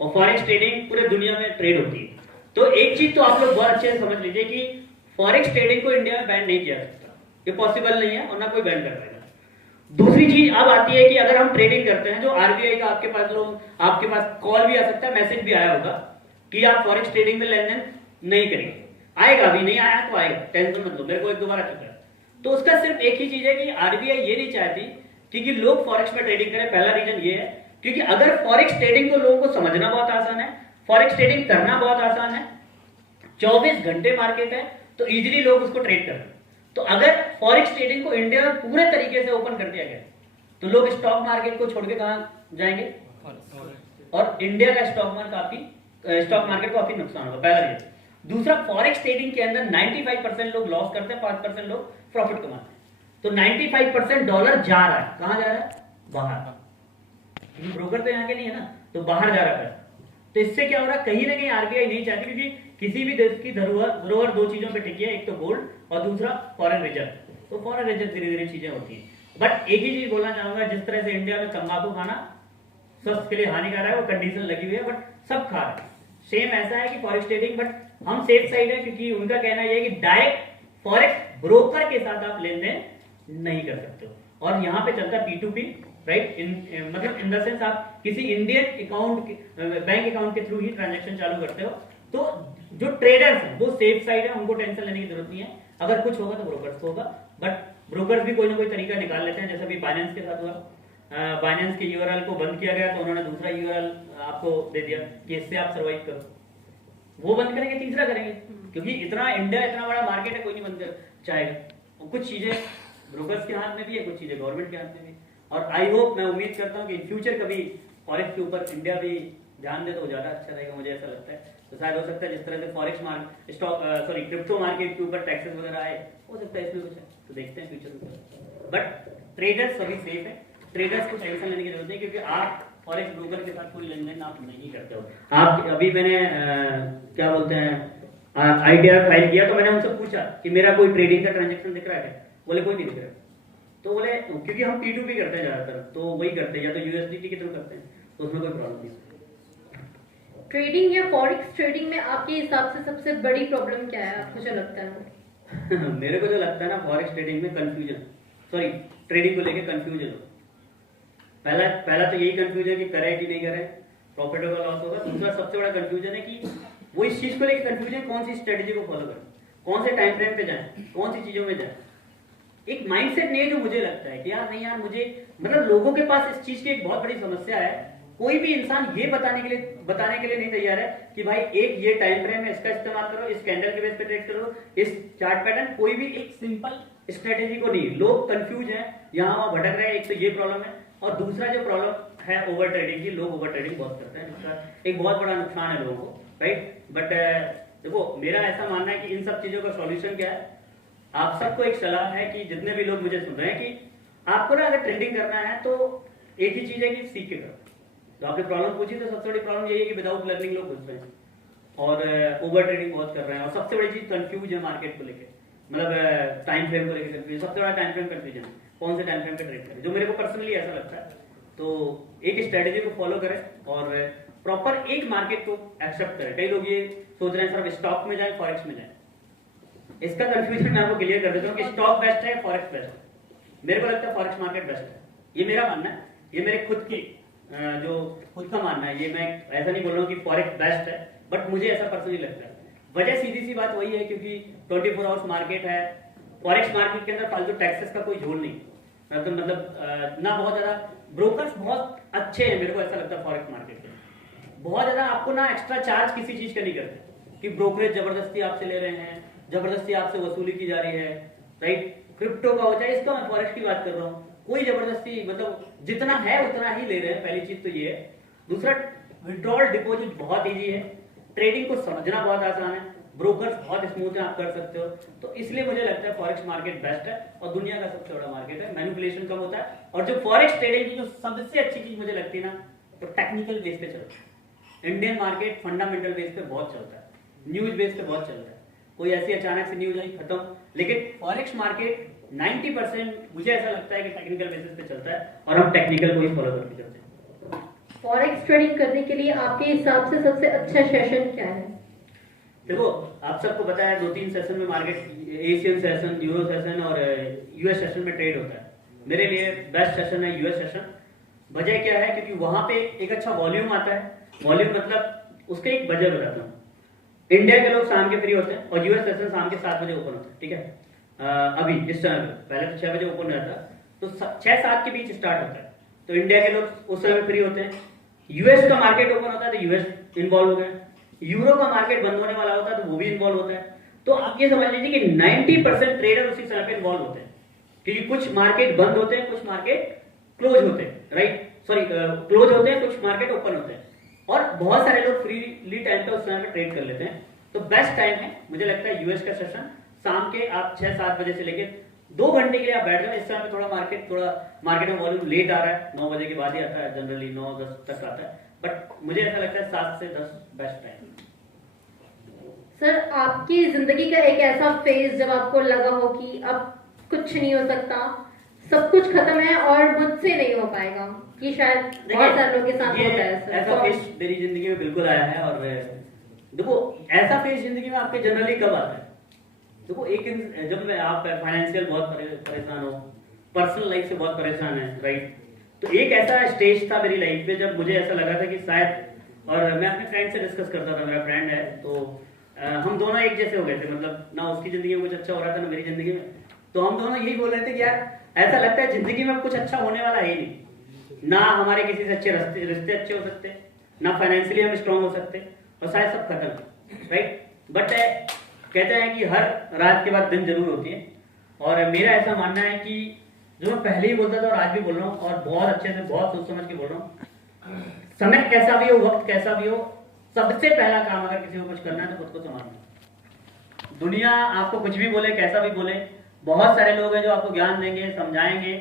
और फॉरेक्स ट्रेडिंग पूरे दुनिया में ट्रेड होती है। तो एक चीज तो आप लोग बहुत अच्छे से समझ लीजिए कि फॉरेक्स ट्रेडिंग को इंडिया में बैन नहीं किया सकता, ये पॉसिबल नहीं है और ना कोई बैन कर पाएगा। दूसरी चीज अब आती है कि अगर हम ट्रेडिंग करते हैं, जो आरबीआई का आपके पास कॉल भी आ सकता है, मैसेज भी आया होगा कि आप फॉरेक्स ट्रेडिंग में लेन देन नहीं करेंगे। आएगा भी, नहीं आया तो आएगा, टेंशन मत लो, मेरे को 1-2 बार आ चुका है। तो उसका सिर्फ एक ही चीज है कि आरबीआई ये नहीं चाहती कि लोग फॉरेक्स में ट्रेडिंग करें। पहला रीजन ये है क्योंकि अगर फॉरेक्स ट्रेडिंग को लोगों को समझना बहुत आसान है, फॉरेक्स ट्रेडिंग करना बहुत आसान है, 24 घंटे मार्केट है, तो इजीली लोग उसको ट्रेड करते हैं। तो अगर फॉरेक्स ट्रेडिंग को इंडिया में पूरे तरीके से ओपन कर दिया गया तो लोग स्टॉक मार्केट को छोड़ के कहां जाएंगे? और इंडिया का स्टॉक मार्केट को काफी नुकसान होगा, पहला रीजन। दूसरा, फॉरेक्स ट्रेडिंग के अंदर 95% लोग लॉस करते हैं, 5% लोग प्रॉफिट कमाते हैं। तो 95% डॉलर जा रहा है, कहां जा रहा है? बाहर। ब्रोकर तो यहाँ के नहीं है ना, तो बाहर जा रहा है। तो इससे क्या हो रहा है? कहीं ना कहीं आरबीआई नहीं चाहती, क्योंकि किसी भी देश की धरोहर 2 चीजों पे टिकी है, एक तो गोल्ड और दूसरा फॉरेन रिजर्व। तो फॉरेन रिजर्व धीरे धीरे चीजें होती है। बट एक ही चीज बोलना चाहूंगा, जिस तरह से इंडिया में तंबाकू खाना स्वास्थ्य के लिए हानिकारक है, वो कंडीशन लगी हुई है, बट सब खा रहे हैं। सेम ऐसा है कि फॉरेक्स ट्रेडिंग, बट हम सेफ साइड है, क्योंकि उनका कहना यह है कि डायरेक्ट फॉरेक्स ब्रोकर के साथ आप लेन देन नहीं कर सकते हो। और यहाँ पे चलता है P2P, राइट। मतलब इन द सेंस आप किसी इंडियन अकाउंट, बैंक अकाउंट के थ्रू ही ट्रांजैक्शन चालू करते हो। तो जो ट्रेडर्स हैं वो सेफ साइड है, उनको टेंशन लेने की जरूरत नहीं है। अगर कुछ होगा तो ब्रोकर्स को होगा, बट ब्रोकर्स भी कोई ना कोई तरीका निकाल लेते हैं। जैसे भी बाइनेंस के साथ हुआ, बाइनेंस के यूआरएल को बंद किया गया तो उन्होंने दूसरा यूआरएल आपको दे दिया कि इससे आप सर्वाइव करो। वो बंद करेंगे, तीसरा करेंगे, क्योंकि इंडिया इतना बड़ा मार्केट है, कोई नहीं बंद चाहेगा। कुछ चीजें ब्रोकर्स के हाथ में भी है, कुछ चीजें गवर्नमेंट के हाथ में भी। और आई होप, मैं उम्मीद करता हूँ कि इन फ्यूचर कभी फॉरेक्स के ऊपर इंडिया भी ध्यान दे तो ज्यादा अच्छा रहेगा, मुझे ऐसा लगता है। तो शायद हो सकता है जिस तरह से फॉरेक्स मार्केट क्रिप्टो मार्केट के ऊपर टैक्सेस वगैरह आए, हो सकता है इसमें कुछ है, तो देखते हैं फ्यूचर में। बट ट्रेडर्स सभी सेफ है, ट्रेडर्स को टेंशन लेने की जरूरत नहीं, क्योंकि आप फॉरेक्स ब्रोकर के साथ कोई लेन देन आप नहीं करते हो। आप अभी मैंने क्या बोलते हैं आईडीआर फाइल किया, तो मैंने उनसे पूछा कि मेरा कोई ट्रेडिंग का ट्रांजेक्शन दिख रहा है क्या? बोले कोई नहीं दिख रहा। तो बोले क्योंकि हम P2P करते हैं ज़्यादातर, तो वही करते हैं, या तो USDT के थ्रू करते हैं, तो उसमें कोई प्रॉब्लम नहीं। ट्रेडिंग या फॉरेक्स ट्रेडिंग में आपके हिसाब से सबसे बड़ी प्रॉब्लम क्या है, आपको जो लगता है? मेरे को जो लगता है ना, फॉरेक्स ट्रेडिंग में कंफ्यूजन, सॉरी ट्रेडिंग को लेके कंफ्यूजन हो। पहला तो यही कंफ्यूजन कि करें कि नहीं करें, प्रॉफिट होगा लॉस होगा। दूसरा सबसे बड़ा कंफ्यूजन है कि वो इस चीज को लेके कंफ्यूजन, कौन सी स्ट्रेटेजी को फॉलो करें, कौन से टाइम फ्रेम पे जाएं, कौन सी चीजों में जाएं। एक माइंडसेट नहीं है जो मुझे लगता है कि यार नहीं यार मुझे, मतलब लोगों के पास इस चीज की एक बहुत बड़ी समस्या है। कोई भी इंसान ये बताने के लिए नहीं तैयार है कि भाई एक ये टाइम फ्रेम है, इसका इस्तेमाल करो, इस कैंडल के बेस पे ट्रेड करो, इस चार्ट पैटर्न, कोई भी एक सिंपल स्ट्रेटेजी को नहीं। लोग कंफ्यूज हैं, यहाँ वहां भटक रहे हैं। एक तो ये प्रॉब्लम है, और दूसरा जो प्रॉब्लम है ओवर ट्रेडिंग की, लोग ओवर ट्रेडिंग बहुत करते हैं, जिसका एक बहुत बड़ा नुकसान है लोगों को, राइट। बट देखो मेरा ऐसा मानना है कि इन सब चीजों का सॉल्यूशन क्या है। आप सबको एक सलाह है कि जितने भी लोग मुझे सुन रहे हैं कि आपको ना अगर ट्रेडिंग करना है तो एक ही चीज है कि सीख के करो। तो आपने प्रॉब्लम पूछी, तो सबसे बड़ी प्रॉब्लम यही है कि विदाउट लर्निंग लोग घुस रहे हैं और ओवर ट्रेडिंग बहुत कर रहे हैं। और सबसे बड़ी चीज कंफ्यूज है मार्केट को लेकर, मतलब टाइम फ्रेम को लेकर कंफ्यूज। सबसे बड़ा टाइम फ्रेम कंफ्यूजन है, कौन से टाइम फ्रेम पे ट्रेड करें, जो मेरे को पर्सनली ऐसा लगता है। तो एक स्ट्रेटेजी को फॉलो करें और प्रॉपर एक मार्केट को एक्सेप्ट करें। कई लोग ये सोच रहे हैं सिर्फ स्टॉक में जाए, फॉरेक्स में जाए। इसका कंफ्यूजन मैं आपको क्लियर कर देता हूँ कि स्टॉक बेस्ट है, फॉरेक्स बेस्ट है। मेरे को लगता है फॉरेक्स मार्केट बेस्ट है, ये मेरा मानना है, ये मेरे खुद की जो खुद का मानना है। ये मैं ऐसा नहीं बोल रहा हूँ कि फॉरेक्स बेस्ट है, बट मुझे ऐसा पर्सनली लगता है। वजह सीधी सी बात वही है क्योंकि 24 आवर्स मार्केट है। फॉरेक्स मार्केट के अंदर फालतू टैक्सेस का कोई झोल नहीं, मतलब ना बहुत ज्यादा ब्रोकर्स बहुत अच्छे हैं, मेरे को ऐसा लगता है फॉरेक्स मार्केट में बहुत ज्यादा आपको ना एक्स्ट्रा चार्ज किसी चीज का नहीं करते कि ब्रोकरेज जबरदस्ती आपसे ले रहे हैं, जबरदस्ती आपसे वसूली की जा रही है, राइट। क्रिप्टो का हो चाहे इसका, मैं फॉरेक्स की बात कर रहा हूँ, कोई जबरदस्ती, मतलब जितना है उतना ही ले रहे हैं। पहली चीज तो ये है। दूसरा, विड्रॉल डिपॉजिट बहुत इजी है, ट्रेडिंग को समझना बहुत आसान है, ब्रोकर्स बहुत स्मूथ है, आप कर सकते हो। तो इसलिए मुझे लगता है फॉरेक्स मार्केट बेस्ट है और दुनिया का सबसे बड़ा मार्केट है। मैनिपुलेशन कम होता है, और जो फॉरेक्स ट्रेडिंग की जो सबसे अच्छी चीज मुझे लगती है ना, तो टेक्निकल बेस पे चलता है। इंडियन मार्केट फंडामेंटल बेस पे बहुत चलता है, न्यूज बेस पे बहुत चलता है। कोई ऐसी अचानक से न्यूज आई खत्म। लेकिन फॉरेक्स मार्केट 90% मुझे ऐसा लगता है कि टेक्निकल बेसिस पे चलता है, और हम टेक्निकल को ही फॉलो करके चलते हैं। फॉरेक्स ट्रेडिंग करने के लिए आपके हिसाब से सबसे अच्छा सेशन क्या है? देखो आप सबको पता है 2-3 सेशन में market, Asian session, euro session और यूएस सेशन में ट्रेड होता है। मेरे लिए बेस्ट सेशन है यूएस सेशन। वजह क्या है, क्योंकि वहां पे एक अच्छा वॉल्यूम आता है। वॉल्यूम मतलब उसके एक वजह बताता हूँ। इंडिया के लोग शाम के फ्री होते हैं और यूएस सेशन शाम के 7 बजे ओपन होता है, ठीक है। अभी इस समय पहले तो 6 बजे ओपन रहता, तो 6-7 के बीच स्टार्ट होता है, तो इंडिया के लोग उस समय फ्री होते हैं। यूएस का मार्केट ओपन होता है तो यूएस इन्वॉल्व हो गया, यूरो का मार्केट बंद होने वाला होता है तो वो भी इन्वॉल्व होता है। तो आप ये समझ लीजिए कि 90% ट्रेडर उसी समय पे इन्वॉल्व होते हैं, क्योंकि कुछ मार्केट बंद होते हैं, कुछ मार्केट क्लोज होते हैं, राइट, सॉरी क्लोज होते हैं, कुछ मार्केट ओपन होते हैं, और बहुत सारे लोग फ्रीली टाइम पे उस समय पे ट्रेड कर लेते हैं। तो बेस्ट टाइम है मुझे लगता है यूएस का सेशन, शाम के आप 6-7 बजे से लेकर 2 घंटे के लिए आप बैठ जाओ। इस समय थोड़ा मार्केट में वॉल्यूम लेट आ रहा है, 9 बजे के बाद ही आता है, जनरली 9-10 तक आता है, बट मुझे ऐसा लगता है 7 से 10 बेस्ट टाइम। सर, आपकी जिंदगी का एक ऐसा फेज जब आपको लगा हो कि अब कुछ नहीं हो सकता, सब कुछ खत्म है और मुझसे नहीं हो पाएगा, कि शायद बहुत सारे लोग के साथ होता है सर, ऐसा फेज मेरी जिंदगी में बिल्कुल आया है। और देखो ऐसा फेज जिंदगी में आपके जनरली कब आता है? देखो जब आप फाइनेंशियल बहुत परेशान हो, पर्सनल लाइफ से बहुत परेशान है, राइट। तो एक ऐसा स्टेज था मेरी लाइफ में जब मुझे ऐसा लगा था कि शायद, और मैं अपने फ्रेंड से डिस्कस करता था, मेरा फ्रेंड है, तो हम दोनों एक जैसे हो गए थे, मतलब ना उसकी जिंदगी में कुछ अच्छा हो रहा था ना मेरी जिंदगी में। तो हम दोनों यही बोल रहे थे कि यार ऐसा लगता है जिंदगी में कुछ अच्छा होने वाला है ही नहीं, ना हमारे किसी से अच्छे रिश्ते अच्छे हो सकते, ना फाइनेंशियली हम स्ट्रांग हो सकते, और शायद सब खत्म, राइट। बट कहते हैं कि हर रात के बाद दिन जरूर होती है, और मेरा ऐसा मानना है कि जो मैं पहले ही बोलता था और आज भी बोल रहा हूँ, और बहुत अच्छे से बहुत सोच समझ के बोल रहा हूँ, समय कैसा भी हो, वक्त कैसा भी हो, सबसे पहला काम अगर किसी को कुछ करना है तो खुद को संभालना। दुनिया आपको कुछ भी बोले, कैसा भी बोले, बहुत सारे लोग हैं जो आपको ज्ञान देंगे, समझाएंगे,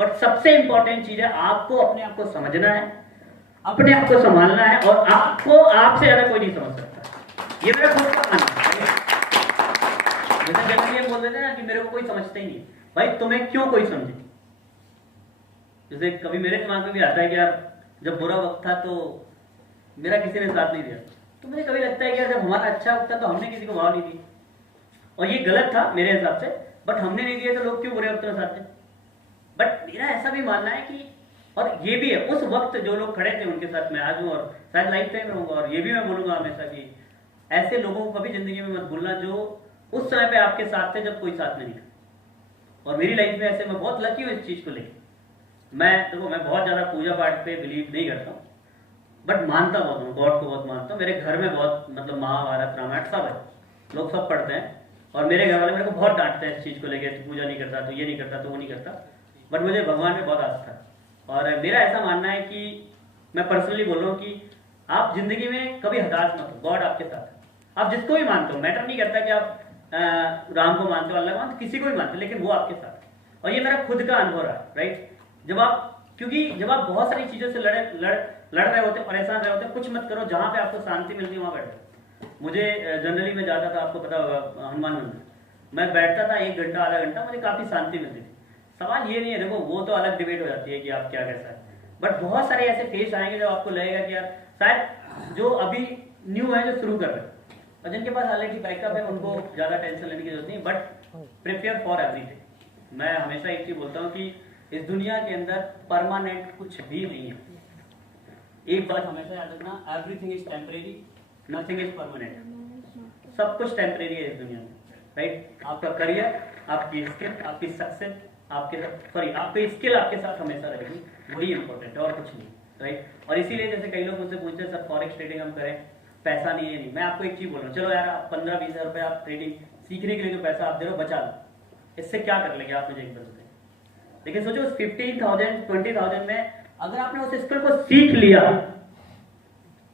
बट सबसे इंपॉर्टेंट चीज है आपको अपने आप को समझना है, अपने आप को संभालना है और आपको आपसे ज्यादा कोई नहीं समझ सकता। ये मेरा खुद का मानना है। जैसे जनरली हम बोल देते हैं ना कि मेरे को कोई समझता ही नहीं है। भाई तुम्हें क्यों कोई समझे? जैसे कभी मेरे दिमाग में भी आता है कि यार जब बुरा वक्त था तो मेरा किसी ने साथ नहीं दिया, तो मुझे कभी लगता है कि यार जब हमारा अच्छा वक्त था तो हमने किसी को भाव नहीं दी, और ये गलत था मेरे हिसाब से, बट हमने नहीं दिया तो लोग क्यों बुरे वक्त में साथ थे। बट मेरा ऐसा भी मानना है कि, और ये भी है, उस वक्त जो लोग खड़े थे उनके साथ मैं आज हूँ और शायद लाइफ टाइम रहूंगा। और ये भी मैं बोलूंगा हमेशा कि ऐसे लोगों को कभी जिंदगी में मत भूलना जो उस समय पे आपके साथ थे जब कोई साथ नहीं था। और मेरी लाइफ में ऐसे मैं बहुत लकी हूँ इस चीज को लेकर। मैं बहुत ज्यादा पूजा पाठ पे बिलीव नहीं करता हूँ, बट मानता बहुत हूँ, गॉड को बहुत मानता हूँ। मेरे घर में बहुत मतलब महाभारत रामायण सब है, लोग सब पढ़ते हैं, और मेरे घर वाले मेरे को बहुत डांटते हैं इस चीज को लेकर, तू पूजा नहीं करता, तो ये नहीं करता, तो वो नहीं करता। बट मुझे भगवान में बहुत आस्था है, और मेरा ऐसा मानना है कि मैं पर्सनली बोल रहा हूँ कि आप जिंदगी में कभी हताश मत हो, गॉड आपके साथ है। आप जिसको भी मानते हो, मैटर नहीं करता कि आप राम को मानते हो, अल्लाह को मानते हो, किसी को भी मानते हो, लेकिन वो आपके साथ है। और ये मेरा खुद का अनुभव रहा, राइट। क्योंकि जब आप बहुत सारी चीजों से लड़ रहे होते, परेशान रहे होते, कुछ मत करो, जहां पे आपको शांति मिलती है वहां बैठो। मुझे जनरली मैं जाता था, आपको पता होगा, हनुमान मंदिर, मैं बैठता था 1 घंटा आधा घंटा, मुझे काफी शांति मिलती थी। सवाल ये नहीं है, देखो वो तो अलग डिबेट हो जाती है कि आप क्या कैसा है, बट बहुत सारे ऐसे फेस आएंगे जब आपको लगेगा कि यार शायद जो अभी न्यू है, जो शुरू कर रहे हैं, और जिनके पास ऑलरेडी बैकअप है, उनको ज्यादा टेंशन लेने की जरूरत नहीं, बट प्रिपेयर फॉर एवरीथिंग। मैं हमेशा एक चीज बोलता हूँ कि इस दुनिया के अंदर परमानेंट कुछ भी नहीं है। एक बात हमेशा याद रखना, everything is temporary, nothing is permanent. सब कुछ टेम्परेरी है इस दुनिया में, राइट। आपका करियर, आपकी स्किल, आपकी सक्सेस, आपकी स्किल आपके साथ हमेशा रहेगी, वही इंपॉर्टेंट है और कुछ नहीं, राइट। और इसीलिए जैसे कई लोग मुझसे पूछते हैं सर फॉरेक्स ट्रेडिंग हम करें, पैसा नहीं है, नहीं। मैं आपको एक चीज बोल रहा हूँ, चलो यार आप 15-20 हज़ार रुपये आप ट्रेडिंग सीखने के लिए जो पैसा आप दे रहे हो बचा लो, इससे क्या कर लेंगे आप, मुझे एक बार बताइए। लेकिन सोचो 15,000 20,000 में अगर आपने उस स्किल को सीख लिया,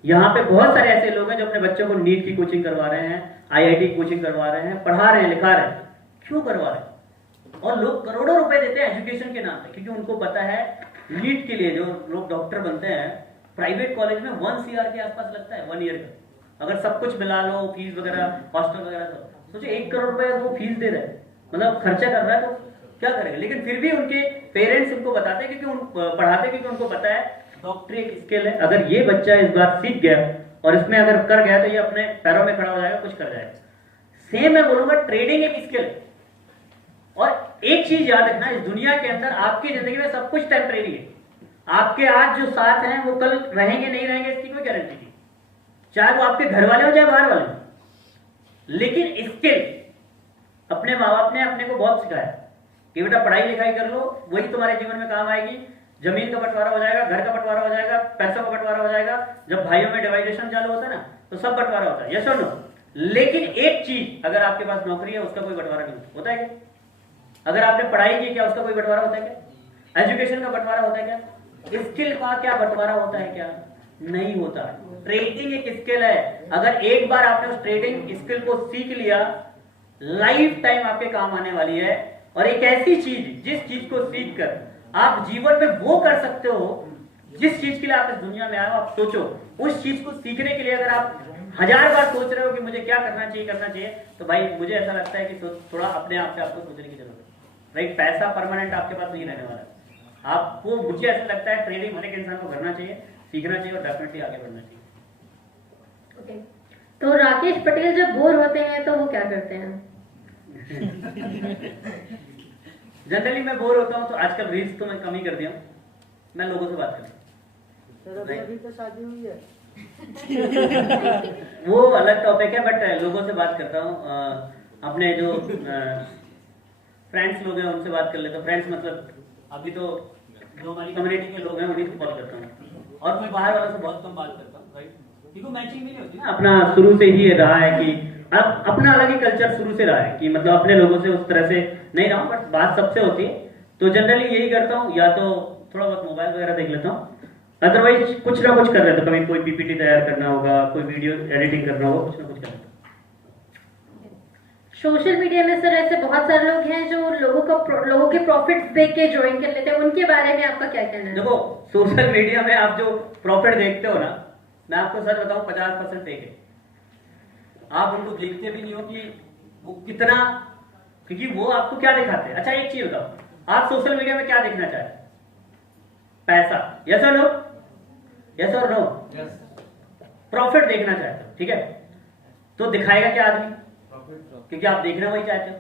यहाँ पे बहुत सारे ऐसे लोग हैं जो अपने बच्चों को नीट की कोचिंग करवा रहे हैं, IIT की कोचिंग करवा रहे हैं, पढ़ा रहे हैं, लिखा रहे हैं। क्यों करवा रहे हैं? और लोग करोड़ों रुपए देते हैं एजुकेशन के नाम पे, क्योंकि उनको पता है नीट के लिए जो लोग डॉक्टर बनते हैं प्राइवेट कॉलेज में 1 CR के आसपास लगता है 1 ईयर का। अगर सब कुछ मिला लो, फीस वगैरह, हॉस्टल वगैरह, सब सोचो 1 करोड़ रुपए वो फीस दे रहे हैं, मतलब खर्चा कर रहा है, तो क्या करेंगे। लेकिन फिर भी उनके पेरेंट्स उनको बताते हैं, क्योंकि पढ़ाते हैं, क्योंकि उनको पता है डॉक्टर एक स्किल है। अगर ये बच्चा इस बात सीख गया और इसमें अगर कर गया तो ये अपने पैरों में खड़ा हो जाएगा, कुछ कर जाएगा। सेम मैं बोलूंगा, ट्रेडिंग एक स्किल है। और एक चीज याद रखना, इस दुनिया के अंदर आपकी जिंदगी में सब कुछ टेम्परेरी है। आपके आज जो साथ हैं वो कल रहेंगे नहीं रहेंगे, इसकी कोई गारंटी नहीं, चाहे वो आपके घर वाले हो चाहे बाहर वाले हो। लेकिन स्किल अपने माँ बाप ने अपने को बहुत सिखाया कि बेटा पढ़ाई लिखाई कर लो, वही तुम्हारे जीवन में काम आएगी। जमीन का बंटवारा हो जाएगा, घर का बंटवारा हो जाएगा, पैसों का बंटवारा हो जाएगा। जब भाइयों में डिवाइडेशन चालू होता है ना, तो सब बंटवारा होता है, यस और नो। लेकिन एक चीज, अगर आपके पास नौकरी है उसका कोई बंटवारा नहीं होता है क्या? अगर आपने पढ़ाई की, क्या उसका कोई बंटवारा होता है क्या? एजुकेशन का बंटवारा होता है क्या? स्किल का क्या बंटवारा होता है क्या? नहीं होता। ट्रेडिंग एक स्किल है, अगर एक बार आपने उस ट्रेडिंग स्किल को सीख लिया, लाइफ टाइम आपके काम आने वाली है। और एक ऐसी चीज, जिस चीज को सीख कर आप जीवन में वो कर सकते हो जिस चीज के लिए आप इस दुनिया में आए हो। आप सोचो, उस चीज को सीखने के लिए अगर आप 1000 बार सोच रहे हो कि मुझे क्या करना चाहिए, तो भाई मुझे ऐसा लगता है कि थोड़ा अपने आप से आपको सोचने की जरूरत है, राइट। पैसा परमानेंट आपके पास नहीं रहने वाला है। आपको, मुझे ऐसा लगता है ट्रेडिंग हर एक इंसान को करना चाहिए, सीखना चाहिए और डेफिनेटली आगे बढ़ना चाहिए। Okay. तो राकेश पटेल जब बोर होते हैं तो वो क्या करते हैं? जनरली मैं बोर होता हूँ तो आजकल रील्स तो मैं कम ही कर दिया हूँ, मैं लोगों से बात करता हूँ। अभी तो शादी हुई है। वो अलग टॉपिक है, बट लोगों से बात करता हूँ। अपने जो फ्रेंड्स लोग हैं उनसे बात कर लेता हूँ। फ्रेंड्स मतलब अभी तो जो हमारी कम्युनिटी के लोग हैं उन्हीं से कॉल करता हूँ, और मैं बाहर वालों से बहुत कम बात करता हूँ, राइट। क्योंकि मैचिंग भी नहीं होती ना। अपना शुरू से ही रहा है कि अब अपना अलग ही कल्चर शुरू से रहा है कि मतलब अपने लोगों से उस तरह से नहीं रहा हूँ, बट बात सबसे होती है। तो जनरली यही करता हूँ, या तो थोड़ा बहुत मोबाइल वगैरह देख लेता हूँ, अदरवाइज कुछ ना कुछ कर रहे, तो कभी कोई PPT तैयार करना होगा, कोई वीडियो एडिटिंग करना होगा, कुछ ना कुछ करना। सोशल मीडिया में सर ऐसे बहुत सारे लोग हैं जो लोगों के प्रॉफिट्स देख के ज्वाइन कर लेते हैं, उनके बारे में आपका क्या कहना है? देखो, सोशल मीडिया में आप जो प्रॉफिट देखते हो ना, मैं आपको सच बताऊं 50% फेक है। आप उनको देखते भी नहीं हो कि वो कितना, क्योंकि वो आपको क्या दिखाते हैं। अच्छा एक चीज बताओ, आप सोशल मीडिया में क्या देखना चाहते हैं? पैसा, यस और नो? यस और नो? प्रॉफिट देखना चाहते हो, ठीक है। तो दिखाएगा क्या आदमी? क्योंकि आप देखना वही चाहते हो।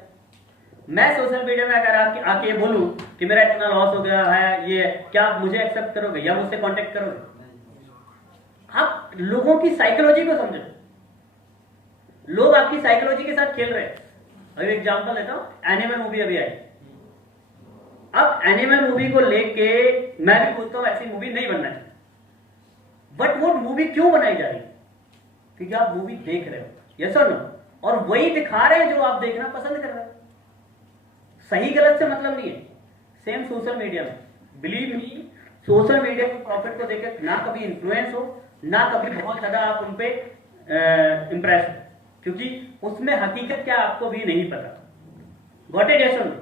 मैं सोशल मीडिया में अगर आके बोलूं कि मेरा इतना लॉस हो गया है, ये क्या आप मुझे एक्सेप्ट करोगे या मुझसे कांटेक्ट करोगे? आप लोगों की साइकोलॉजी को समझो। लोग आपकी साइकोलॉजी के साथ खेल रहे हैं। अभी एग्जांपल देता हूं, एनिमल मूवी अभी आई। अब एनिमल मूवी को लेके मैं भी बोलता हूं ऐसी मूवी नहीं बनना चाहिए, बट वो मूवी क्यों बनाई जा रही है? क्योंकि आप मूवी देख रहे हो, यस और नो? और वही दिखा रहे हैं जो आप देखना पसंद कर रहे हो। सही गलत से मतलब नहीं है। सेम सोशल मीडिया में, बिलीव मी, सोशल मीडिया के प्रॉफिट को देकर ना कभी इन्फ्लुएंस हो, ना कभी बहुत ज्यादा आप उन पे इंप्रेस हो, क्योंकि उसमें हकीकत क्या आपको भी नहीं पता। Got it? यस और नो?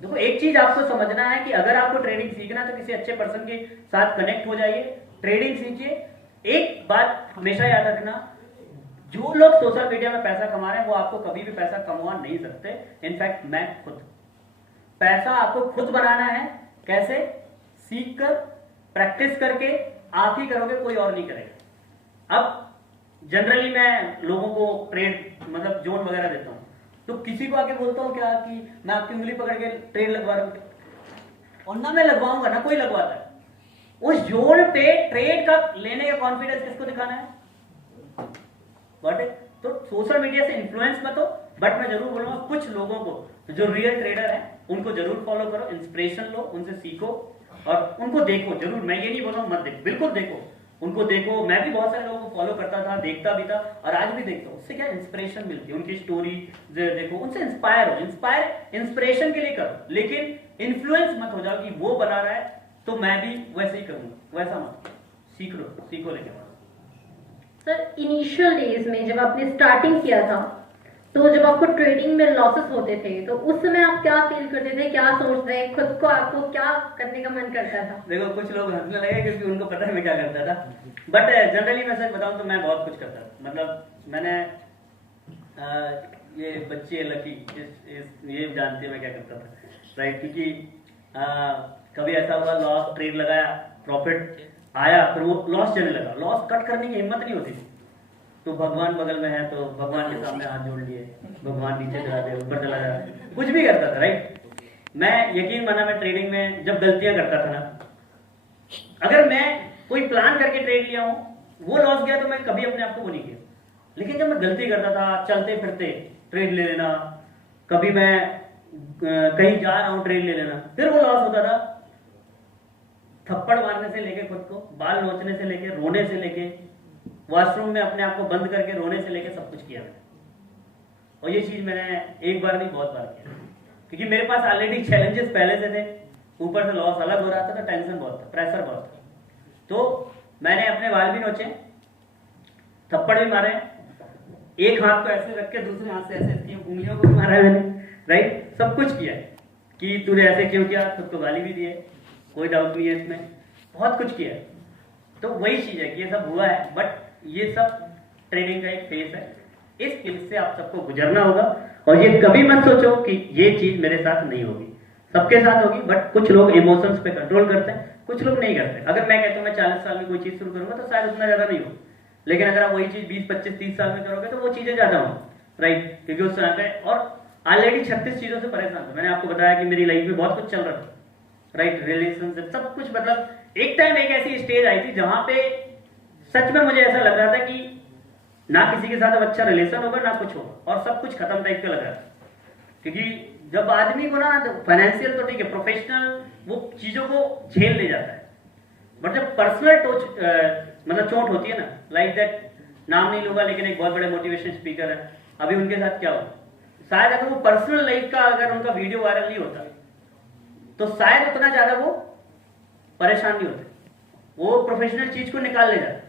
देखो एक चीज आपको समझना है कि अगर आपको ट्रेडिंग सीखना है तो किसी अच्छे पर्सन के साथ कनेक्ट हो जाइए, ट्रेडिंग सीखिए। एक बात हमेशा याद रखना, जो लोग सोशल मीडिया में पैसा कमा रहे हैं वो आपको कभी भी पैसा कमा नहीं सकते। इनफैक्ट मैं खुद, पैसा आपको खुद बनाना है। कैसे? सीख कर, प्रैक्टिस करके आप ही करोगे, कोई और नहीं करेगा। अब जनरली मैं लोगों को ट्रेड मतलब जोन वगैरह देता हूं, तो किसी को आके बोलता हूं क्या कि मैं आपकी उंगली पकड़ के ट्रेड लगवा रहा हूं, और ना मैं लगवाऊंगा ना कोई लगवाता है। उस जोन पे ट्रेड का लेने का कॉन्फिडेंस किसको दिखाना है? बट तो सोशल मीडिया से इन्फ्लुएंस मत हो, बट मैं जरूर बोलूंगा कुछ लोगों को जो रियल ट्रेडर है उनको जरूर फॉलो करो, इंस्पिरेशन लो, उनसे सीखो और उनको देखो जरूर। मैं ये नहीं बोल रहा हूं मत देखो, बिल्कुल देखो, उनको देखो। मैं भी बहुत सारे लोगों को फॉलो करता था, देखता भी था और आज भी देखता हूं। उससे क्या इंस्पिरेशन मिलती है, उनकी स्टोरी देखो, उनसे इंस्पायर हो। इंस्पिरेशन के लिए करो, लेकिन इन्फ्लुएंस मत हो जाओ कि वो बना रहा है तो मैं भी वैसे ही करूंगा, वैसा मत। सीख लो, सीखो लेके। सर इनिशियल डेज में जब आपने स्टार्टिंग किया था, तो जब आपको ट्रेडिंग में लॉसेस होते थे तो उस समय आप क्या फील करते थे, क्या सोच रहे खुद को, आपको क्या करने का मन करता था? देखो कुछ लोग हंसने लगे क्योंकि उनको पता है मैं क्या करता था, बट जनरली मैं सच बताऊं तो मैं बहुत कुछ करता था। मतलब मैंने ये बच्चे लकी ये जानते हैं मैं क्या करता था, राइट? क्योंकि कभी ऐसा हुआ लॉस, ट्रेड लगाया, प्रॉफिट आया, फिर वो लॉस चलने लगा, लॉस कट करने की हिम्मत नहीं होती थी। तो भगवान बगल में है तो भगवान के सामने हाथ जोड़ लिए, भगवान नीचे चला दे, ऊपर चला जा, कुछ भी करता था, राइट? मैं यकीन माना, मैं ट्रेडिंग में जब गलतियां करता था ना, अगर मैं कोई प्लान करके ट्रेड लिया हूं, वो लॉस गया तो मैं कभी अपने आप को वो नहीं किया। लेकिन जब मैं गलती करता था, चलते फिरते ट्रेड ले लेना, कभी मैं कहीं जा रहा हूं ट्रेड ले लेना, फिर वो लॉस होता था। थप्पड़ मारने से लेके खुद को, बाल नोचने से लेके, रोने से लेके, वॉशरूम में अपने आप को बंद करके रोने से लेके सब कुछ किया मैंने। और ये चीज मैंने एक बार नहीं बहुत बार किया, क्योंकि मेरे पास ऑलरेडी चैलेंजेस पहले से थे, ऊपर से लॉस अलग हो रहा था तो टेंशन बहुत था, प्रेशर बहुत था। तो मैंने अपने बाल भी नोचे, थप्पड़ भी मारे, एक हाथ को ऐसे रख के दूसरे हाथ से ऐसे इसकी उंगलियों को भी मारा है मैंने, राइट? सब कुछ किया कि तूने ऐसे क्यों किया, खुद को गाली भी दी है, कोई डाउट नहीं है इसमें, बहुत कुछ किया है। तो वही चीज है कि ये सब हुआ है, बट ये सब ट्रेडिंग का एक फेस है। इस फेस से आप सबको गुजरना होगा, और ये कभी मत सोचो कि ये चीज मेरे साथ नहीं होगी, सबके साथ होगी। बट कुछ लोग इमोशंस पे कंट्रोल करते हैं, कुछ लोग नहीं करते। अगर मैं कहता हूं मैं 40 साल में कोई चीज शुरू करूंगा तो शायद उतना ज्यादा नहीं हो, लेकिन अगर आप वही चीज 20, 25, 30 साल में करोगे तो वो चीजें ज्यादा हो, राइट? क्योंकि उस समय पे और ऑलरेडी 36 चीजों से परेशान था। मैंने आपको बताया कि मेरी लाइफ में बहुत कुछ चल रहा था, राइट? रिलेशनशिप, सब कुछ। मतलब एक टाइम एक ऐसी स्टेज आई थी जहां पे सच में मुझे ऐसा लग रहा था कि ना किसी के साथ अब अच्छा रिलेशन होगा ना कुछ होगा, और सब कुछ खत्म टाइप का लग रहा था। क्योंकि जब आदमी को ना फाइनेंशियल तो ठीक है, प्रोफेशनल वो चीजों को झेल ले जाता है, बट जब पर्सनल मतलब चोट होती है ना, लाइक दैट, नाम नहीं लूंगा लेकिन एक बहुत बड़े मोटिवेशन स्पीकर है, अभी उनके साथ क्या हुआ, शायद अगर वो पर्सनल लाइफ का अगर उनका वीडियो वायरल नहीं होता तो शायद उतना ज्यादा वो परेशान नहीं होते, वो प्रोफेशनल चीज को निकाल ले जाते,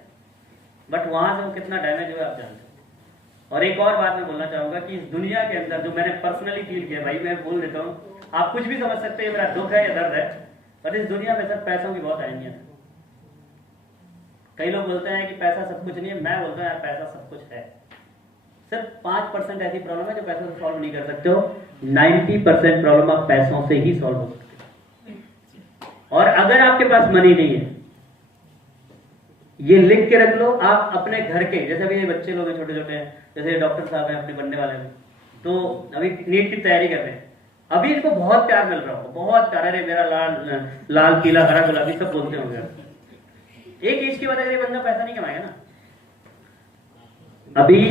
बट वहां से वो कितना डैमेज हुआ आप जानते हो। और एक और बात मैं बोलना चाहूंगा कि इस दुनिया के अंदर जो मैंने पर्सनली फील किया, भाई मैं बोल देता हूँ, आप कुछ भी समझ सकते हैं, मेरा दुख है या दर्द है, बट इस दुनिया में सर पैसों की बहुत अहमियत है। कई लोग बोलते हैं कि पैसा सब कुछ नहीं है, मैं बोलता हूँ यार पैसा सब कुछ है। सिर्फ 5% ऐसी प्रॉब्लम है जो पैसों से सॉल्व नहीं कर सकते हो, 90% प्रॉब्लम आप पैसों से ही सॉल्व हो सकते हो। और अगर आपके पास मनी नहीं है, ये लिख के रख लो, आप अपने घर के, जैसे अभी ये बच्चे लोग हैं छोटे छोटे हैं, जैसे डॉक्टर साहब हैं अपने बनने वाले हैं, तो अभी नीट की तैयारी कर रहे हैं, अभी इनको बहुत प्यार मिल रहा हो, बहुत प्यार, अरे मेरा लाल लाल पीला हरा गुलाबी सब बोलते होंगे। एक एज के बाद अगर ये बंदा पैसा नहीं कमाएगा ना अभी,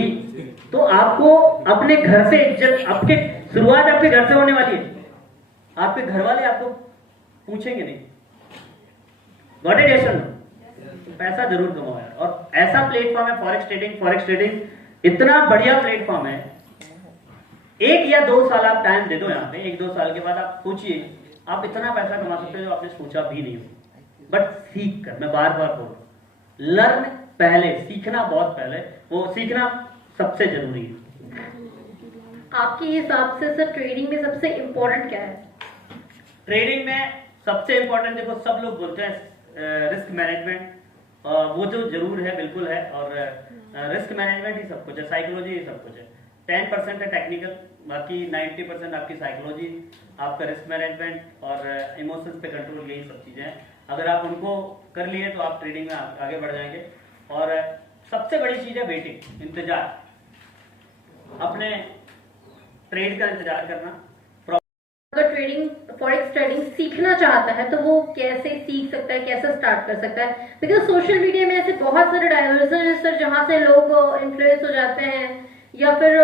तो आपको अपने घर से, जब आपके शुरुआत आपके घर से होने वाली है, आपके घर वाले आपको पूछेंगे नहीं व्हाट इज एशन, पैसा जरूर कमाओ यार। और ऐसा प्लेटफॉर्म है फॉरेक्स ट्रेडिंग, फॉरेक्स ट्रेडिंग इतना बढ़िया प्लेटफॉर्म है। 1 या 2 साल आप टाइम दे दो यहाँ पे, 1-2 साल के बाद आप सोचिए, आप इतना पैसा कमा सकते हो जो आपने सोचा भी नहीं हो। बट सीख कर, मैं बार बार बोल रहा हूँ, लर्न पहले, सीखना बहुत पहले, वो सीखना सबसे जरूरी है। आपके हिसाब से सर ट्रेडिंग में सबसे इम्पोर्टेंट क्या है? ट्रेडिंग में सबसे इम्पोर्टेंट, देखो सब लोग बोलते हैं रिस्क मैनेजमेंट, वो तो जरूर है, बिल्कुल है, और रिस्क मैनेजमेंट ही सब कुछ है, साइकोलॉजी ही सब कुछ है। 10% है टेक्निकल, बाकी 90% आपकी साइकोलॉजी, आपका रिस्क मैनेजमेंट और इमोशंस पे कंट्रोल, यही सब चीजें हैं। अगर आप उनको कर लिए तो आप ट्रेडिंग में आगे बढ़ जाएंगे। और सबसे बड़ी चीज है वेटिंग, इंतजार, अपने ट्रेड का इंतजार करना। अगर ट्रेडिंग, फॉरेक्स ट्रेडिंग सीखना चाहता है तो वो कैसे सीख सकता है, कैसे स्टार्ट कर सकता है? बिकॉज सोशल मीडिया में ऐसे बहुत सारे डाइवर्जन है सर, जहाँ से लोग इन्फ्लुएंस हो जाते हैं या फिर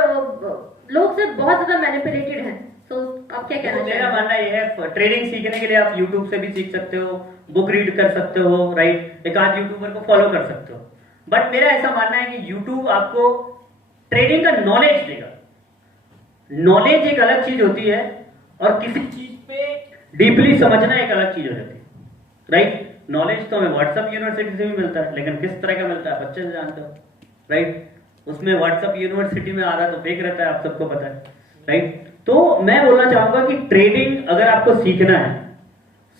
लोग से बहुत ज्यादा मैनिपुलेटेड हैं। तो आप क्या कहना चाहेंगे? मेरा मानना ये है, ट्रेडिंग सीखने के लिए आप यूट्यूब से भी सीख सकते हो, बुक रीड कर सकते हो, राइट, एक आध यूट्यूबर को फॉलो कर सकते हो। बट मेरा ऐसा मानना है कि यूट्यूब आपको ट्रेडिंग का नॉलेज देगा। नॉलेज एक अलग चीज होती है और किसी चीज पे डीपली समझना एक अलग चीज हो जाती है, राइट। नॉलेज तो हमें व्हाट्सएप यूनिवर्सिटी से भी मिलता है, लेकिन किस तरह का मिलता है बच्चे से जानते हो, राइट। उसमें व्हाट्सएप यूनिवर्सिटी में आधा तो फेक रहता है, आप सबको पता है, राइट। तो मैं बोलना चाहूंगा कि ट्रेडिंग अगर आपको सीखना है,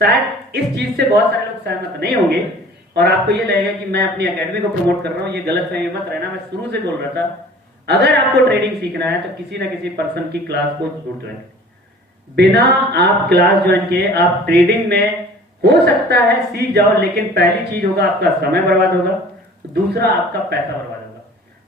शायद इस चीज से बहुत सारे लोग सहमत नहीं होंगे और आपको ये लगेगा कि मैं अपनी एकेडमी को प्रमोट कर रहा हूँ, ये गलत फहमी मत रहना। मैं शुरू से बोल रहा था, अगर आपको ट्रेडिंग सीखना है तो किसी ना किसी पर्सन की क्लास को जरूर ज्वाइन करें। बिना आप क्लास ज्वाइन किए आप ट्रेडिंग में, हो सकता है सीख जाओ, लेकिन पहली चीज होगा आपका समय बर्बाद होगा, दूसरा आपका पैसा बर्बाद होगा।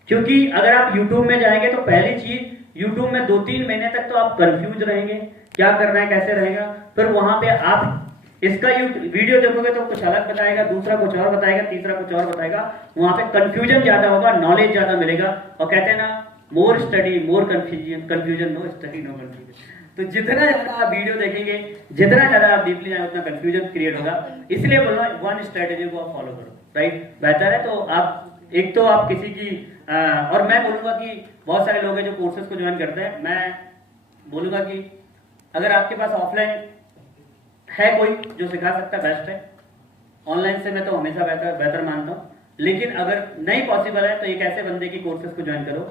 क्योंकि अगर आप YouTube में जाएंगे तो पहली चीज, YouTube में 2-3 महीने तक तो आप कंफ्यूज रहेंगे, क्या करना है कैसे रहेगा। फिर वहां पे आप इसका वीडियो देखोगे तो कुछ अलग बताएगा, दूसरा कुछ और बताएगा, तीसरा कुछ और बताएगा, वहां पे कंफ्यूजन ज्यादा होगा, नॉलेज ज्यादा मिलेगा। और कहते हैं ना, more study more confusion, no study no confusion. तो जितना ज्यादा आप वीडियो देखेंगे, जितना ज्यादा आप डीपली जाएंगे, उतना कंफ्यूजन क्रिएट होगा। इसलिए बोल रहा हूं, वन स्ट्रेटेजी को आप फॉलो करो, राइट, बेहतर है। तो आप एक तो आप किसी की और मैं बोलूंगा कि बहुत सारे लोग हैं जो कोर्सेज को ज्वाइन करते हैं, मैं बोलूंगा कि अगर आपके पास ऑफलाइन है कोई जो सिखा सकता है, बेस्ट है। ऑनलाइन से मैं तो हमेशा बेहतर मानता हूं, लेकिन अगर नहीं पॉसिबल है तो एक ऐसे बंदे की कोर्सेज को ज्वाइन करो।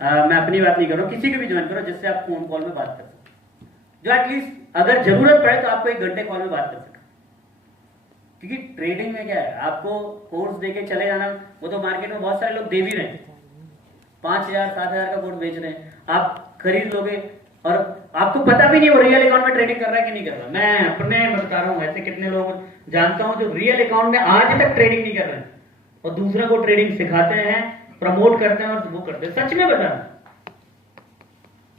मैं अपनी बात नहीं कर रहा हूं, किसी को भी ज्वाइन करो जिससे आप फोन कॉल में बात कर सको, जो एटलीस्ट अगर जरूरत पड़े तो आपको 1 घंटे कॉल में बात कर सके। क्योंकि ट्रेडिंग में क्या है, आपको कोर्स देके चले जाना, वो तो मार्केट में बहुत सारे लोग दे भी रहे हैं, 5,000-7,000 का कोर्स बेच रहे हैं, आप खरीद लोगे और आपको पता भी नहीं वो रियल अकाउंट में ट्रेडिंग कर रहा है कि नहीं कर रहा। मैं अपने बता रहा हूँ, ऐसे कितने लोग जानता हूं जो रियल अकाउंट में आज तक ट्रेडिंग नहीं कर रहे हैं और दूसरा को ट्रेडिंग सिखाते हैं, प्रमोट करते हैं और वो करते हैं, सच में बता रहा हूं।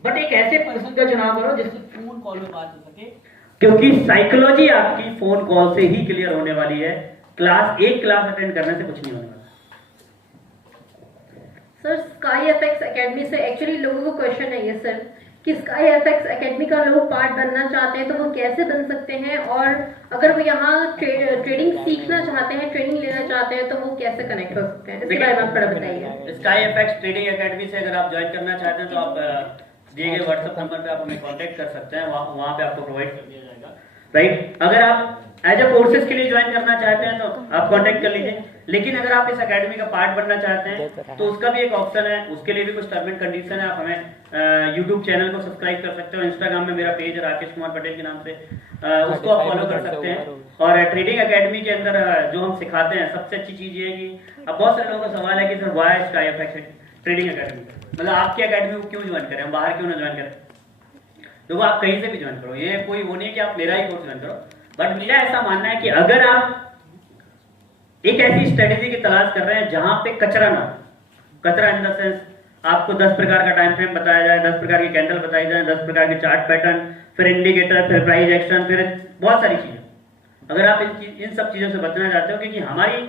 बट एक ऐसे पर्सन का चुनाव करो जिससे फोन कॉल में बात हो सके, क्योंकि साइकोलॉजी आपकी फोन कॉल से ही क्लियर होने वाली है। एक क्लास अटेंड करने से कुछ नहीं होने वाला। सर स्काई एफएक्स एकेडमी से एक्चुअली लोगों को क्वेश्चन है ये सर, कि स्काई एफएक्स एकेडमी का लोग पार्ट बनना चाहते हैं तो वो कैसे बन सकते हैं, और अगर वो यहाँ ट्रेडिंग सीखना चाहते हैं, ट्रेनिंग लेना चाहते हैं, तो वो कैसे कनेक्ट हो सकते हैं? इसके बारे में थोड़ा बताइए। स्काई एफएक्स ट्रेडिंग एकेडमी से अगर आप ज्वाइन करना चाहते हैं तो आप दिए गए व्हाट्सएप नंबर पे आप हमें कांटेक्ट कर सकते हैं, वहां पे आपको प्रोवाइड कर दिया जाएगा, राइट। अगर आप एज अ कोर्सेज के लिए ज्वाइन करना चाहते हैं तो आप कांटेक्ट कर लीजिए, लेकिन अगर आप इस एकेडमी का पार्ट बनना चाहते हैं तो उसका भी एक ऑप्शन है, उसके लिए भी कुछ टर्म एंड कंडीशन है। आप हमें यूट्यूब चैनल को सब्सक्राइब कर सकते हो, इंस्टाग्राम में मेरा पेज है राकेश कुमार पटेल के नाम से, उसको आप फॉलो कर सकते हैं। और ट्रेडिंग एकेडमी के अंदर जो हम सिखाते हैं, सबसे अच्छी चीज ये है कि अब बहुत सारे लोगों का सवाल है कि sir why sky FX trading academy, मतलब आपकी एकेडमी को क्यों ज्वाइन करें, हम बाहर क्यों ना ज्वाइन करें। तो आप कहीं से भी ज्वाइन करो, ये कोई वो नहीं है कि आप मेरा ही कोर्स ज्वाइन करो, बट मेरा ऐसा मानना है कि अगर आप एक ऐसी स्ट्रेटेजी की तलाश कर रहे हैं जहां पे कचरा ना, कचरा इन द सेंस आपको 10 प्रकार का टाइम फ्रेम बताया जाए, 10 प्रकार की कैंडल बताई जाए, 10 प्रकार के चार्ट पैटर्न, फिर इंडिकेटर, फिर प्राइस एक्शन, फिर बहुत सारी चीजें, अगर आप इन सब चीजों से बचना चाहते हो, क्योंकि हमारी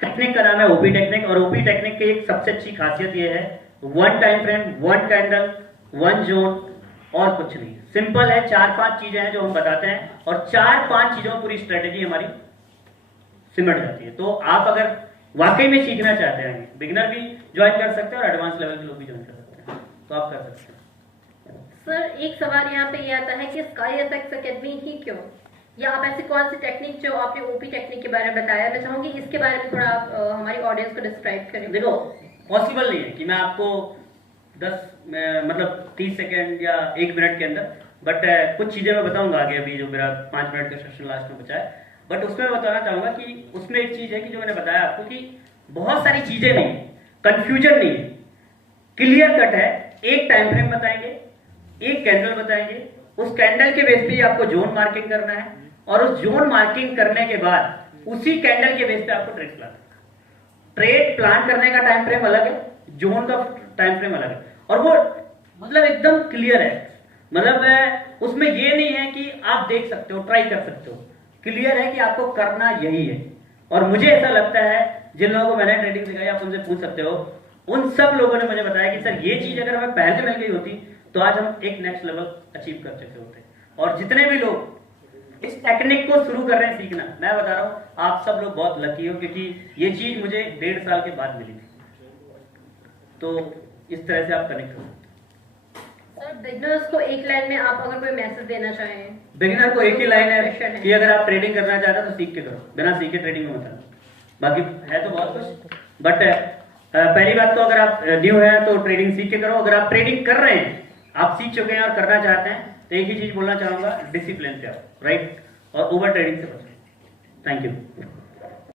टेक्निक का नाम है ओपी टेक्निक, और ओपी टेक्निक की एक सबसे अच्छी खासियत यह है one time frame, one candle, one zone, और कुछ नहीं, सिंपल है। 4-5 चीजें हैं जो हम बताते हैं, और 4-5 चीजों पूरी स्ट्रेटेजी हमारी सिमट जाती है। तो आप अगर वाकई में सीखना चाहते हैं, बिगिनर भी ज्वाइन कर सकते हैं और एडवांस लेवल के लोग भी ज्वाइन कर सकते हैं, तो आप कर सकते हैं। सर एक सवाल यहाँ पे ये आता है कि स्काई एफएक्स एकेडमी ही क्यों, या आप ऐसी कौन सी टेक्निक, जो आपने ओपी टेक्निक के बारे में बताया, मैं चाहूंगी इसके बारे में थोड़ा आप हमारी ऑडियंस को डिस्क्राइब करें। देखो पॉसिबल नहीं है कि मैं आपको 30 सेकेंड या 1 मिनट के अंदर, बट कुछ चीजें मैं बताऊंगा आगे, अभी जो मेरा 5 मिनट का सेशन लास्ट में बचा है, बट उसमें मैं बताना चाहूंगा कि उसमें एक चीज है कि जो मैंने बताया आपको कि बहुत सारी चीजें नहीं, कंफ्यूजन नहीं है, क्लियर कट है। एक टाइम फ्रेम बताएंगे, एक कैंडल बताएंगे, उस कैंडल के बेस पे आपको जोन मार्किंग करना है, और उस जोन मार्किंग करने के बाद उसी कैंडल के बेस पे आपको ट्रेड प्लान, ट्रेड प्लान करने का टाइम फ्रेम अलग है, जोन का टाइम फ्रेम अलग है, और वो मतलब एकदम क्लियर है। मतलब उसमें ये नहीं है कि आप देख सकते हो, ट्राई कर सकते हो, क्लियर है कि आपको करना यही है। और मुझे ऐसा लगता है जिन लोगों को मैंने ट्रेडिंग सिखाई, आप उनसे पूछ सकते हो, उन सब लोगों ने मुझे बताया कि सर ये चीज अगर हमें पहले मिल गई होती तो आज हम एक नेक्स्ट लेवल अचीव कर चुके होते। और जितने भी लोग इस टेक्निक को शुरू कर रहे हैं सीखना, मैं बता रहा हूं आप सब लोग बहुत लकी हो, क्योंकि ये चीज मुझे 1.5 साल के बाद मिली थी। तो इस तरह से आप कनेक्ट हो। सर बिगिनर्स को एक लाइन में आप अगर कोई मैसेज देना चाहें। बिगिनर को एक ही लाइन है कि अगर आप ट्रेडिंग करना चाहते हो तो सीख के करो, बिना सीखे ट्रेडिंग में मत आना। बाकी है तो बहुत कुछ, बट पहली बात तो अगर आप न्यू है तो ट्रेडिंग सीख के करो। अगर आप ट्रेडिंग कर रहे हैं, आप सीख चुके हैं और करना चाहते हैं, तो एक ही चीज बोलना चाहूंगा, डिसिप्लिन से आओ, राइट, और ओवर ट्रेडिंग से बचो। Thank you.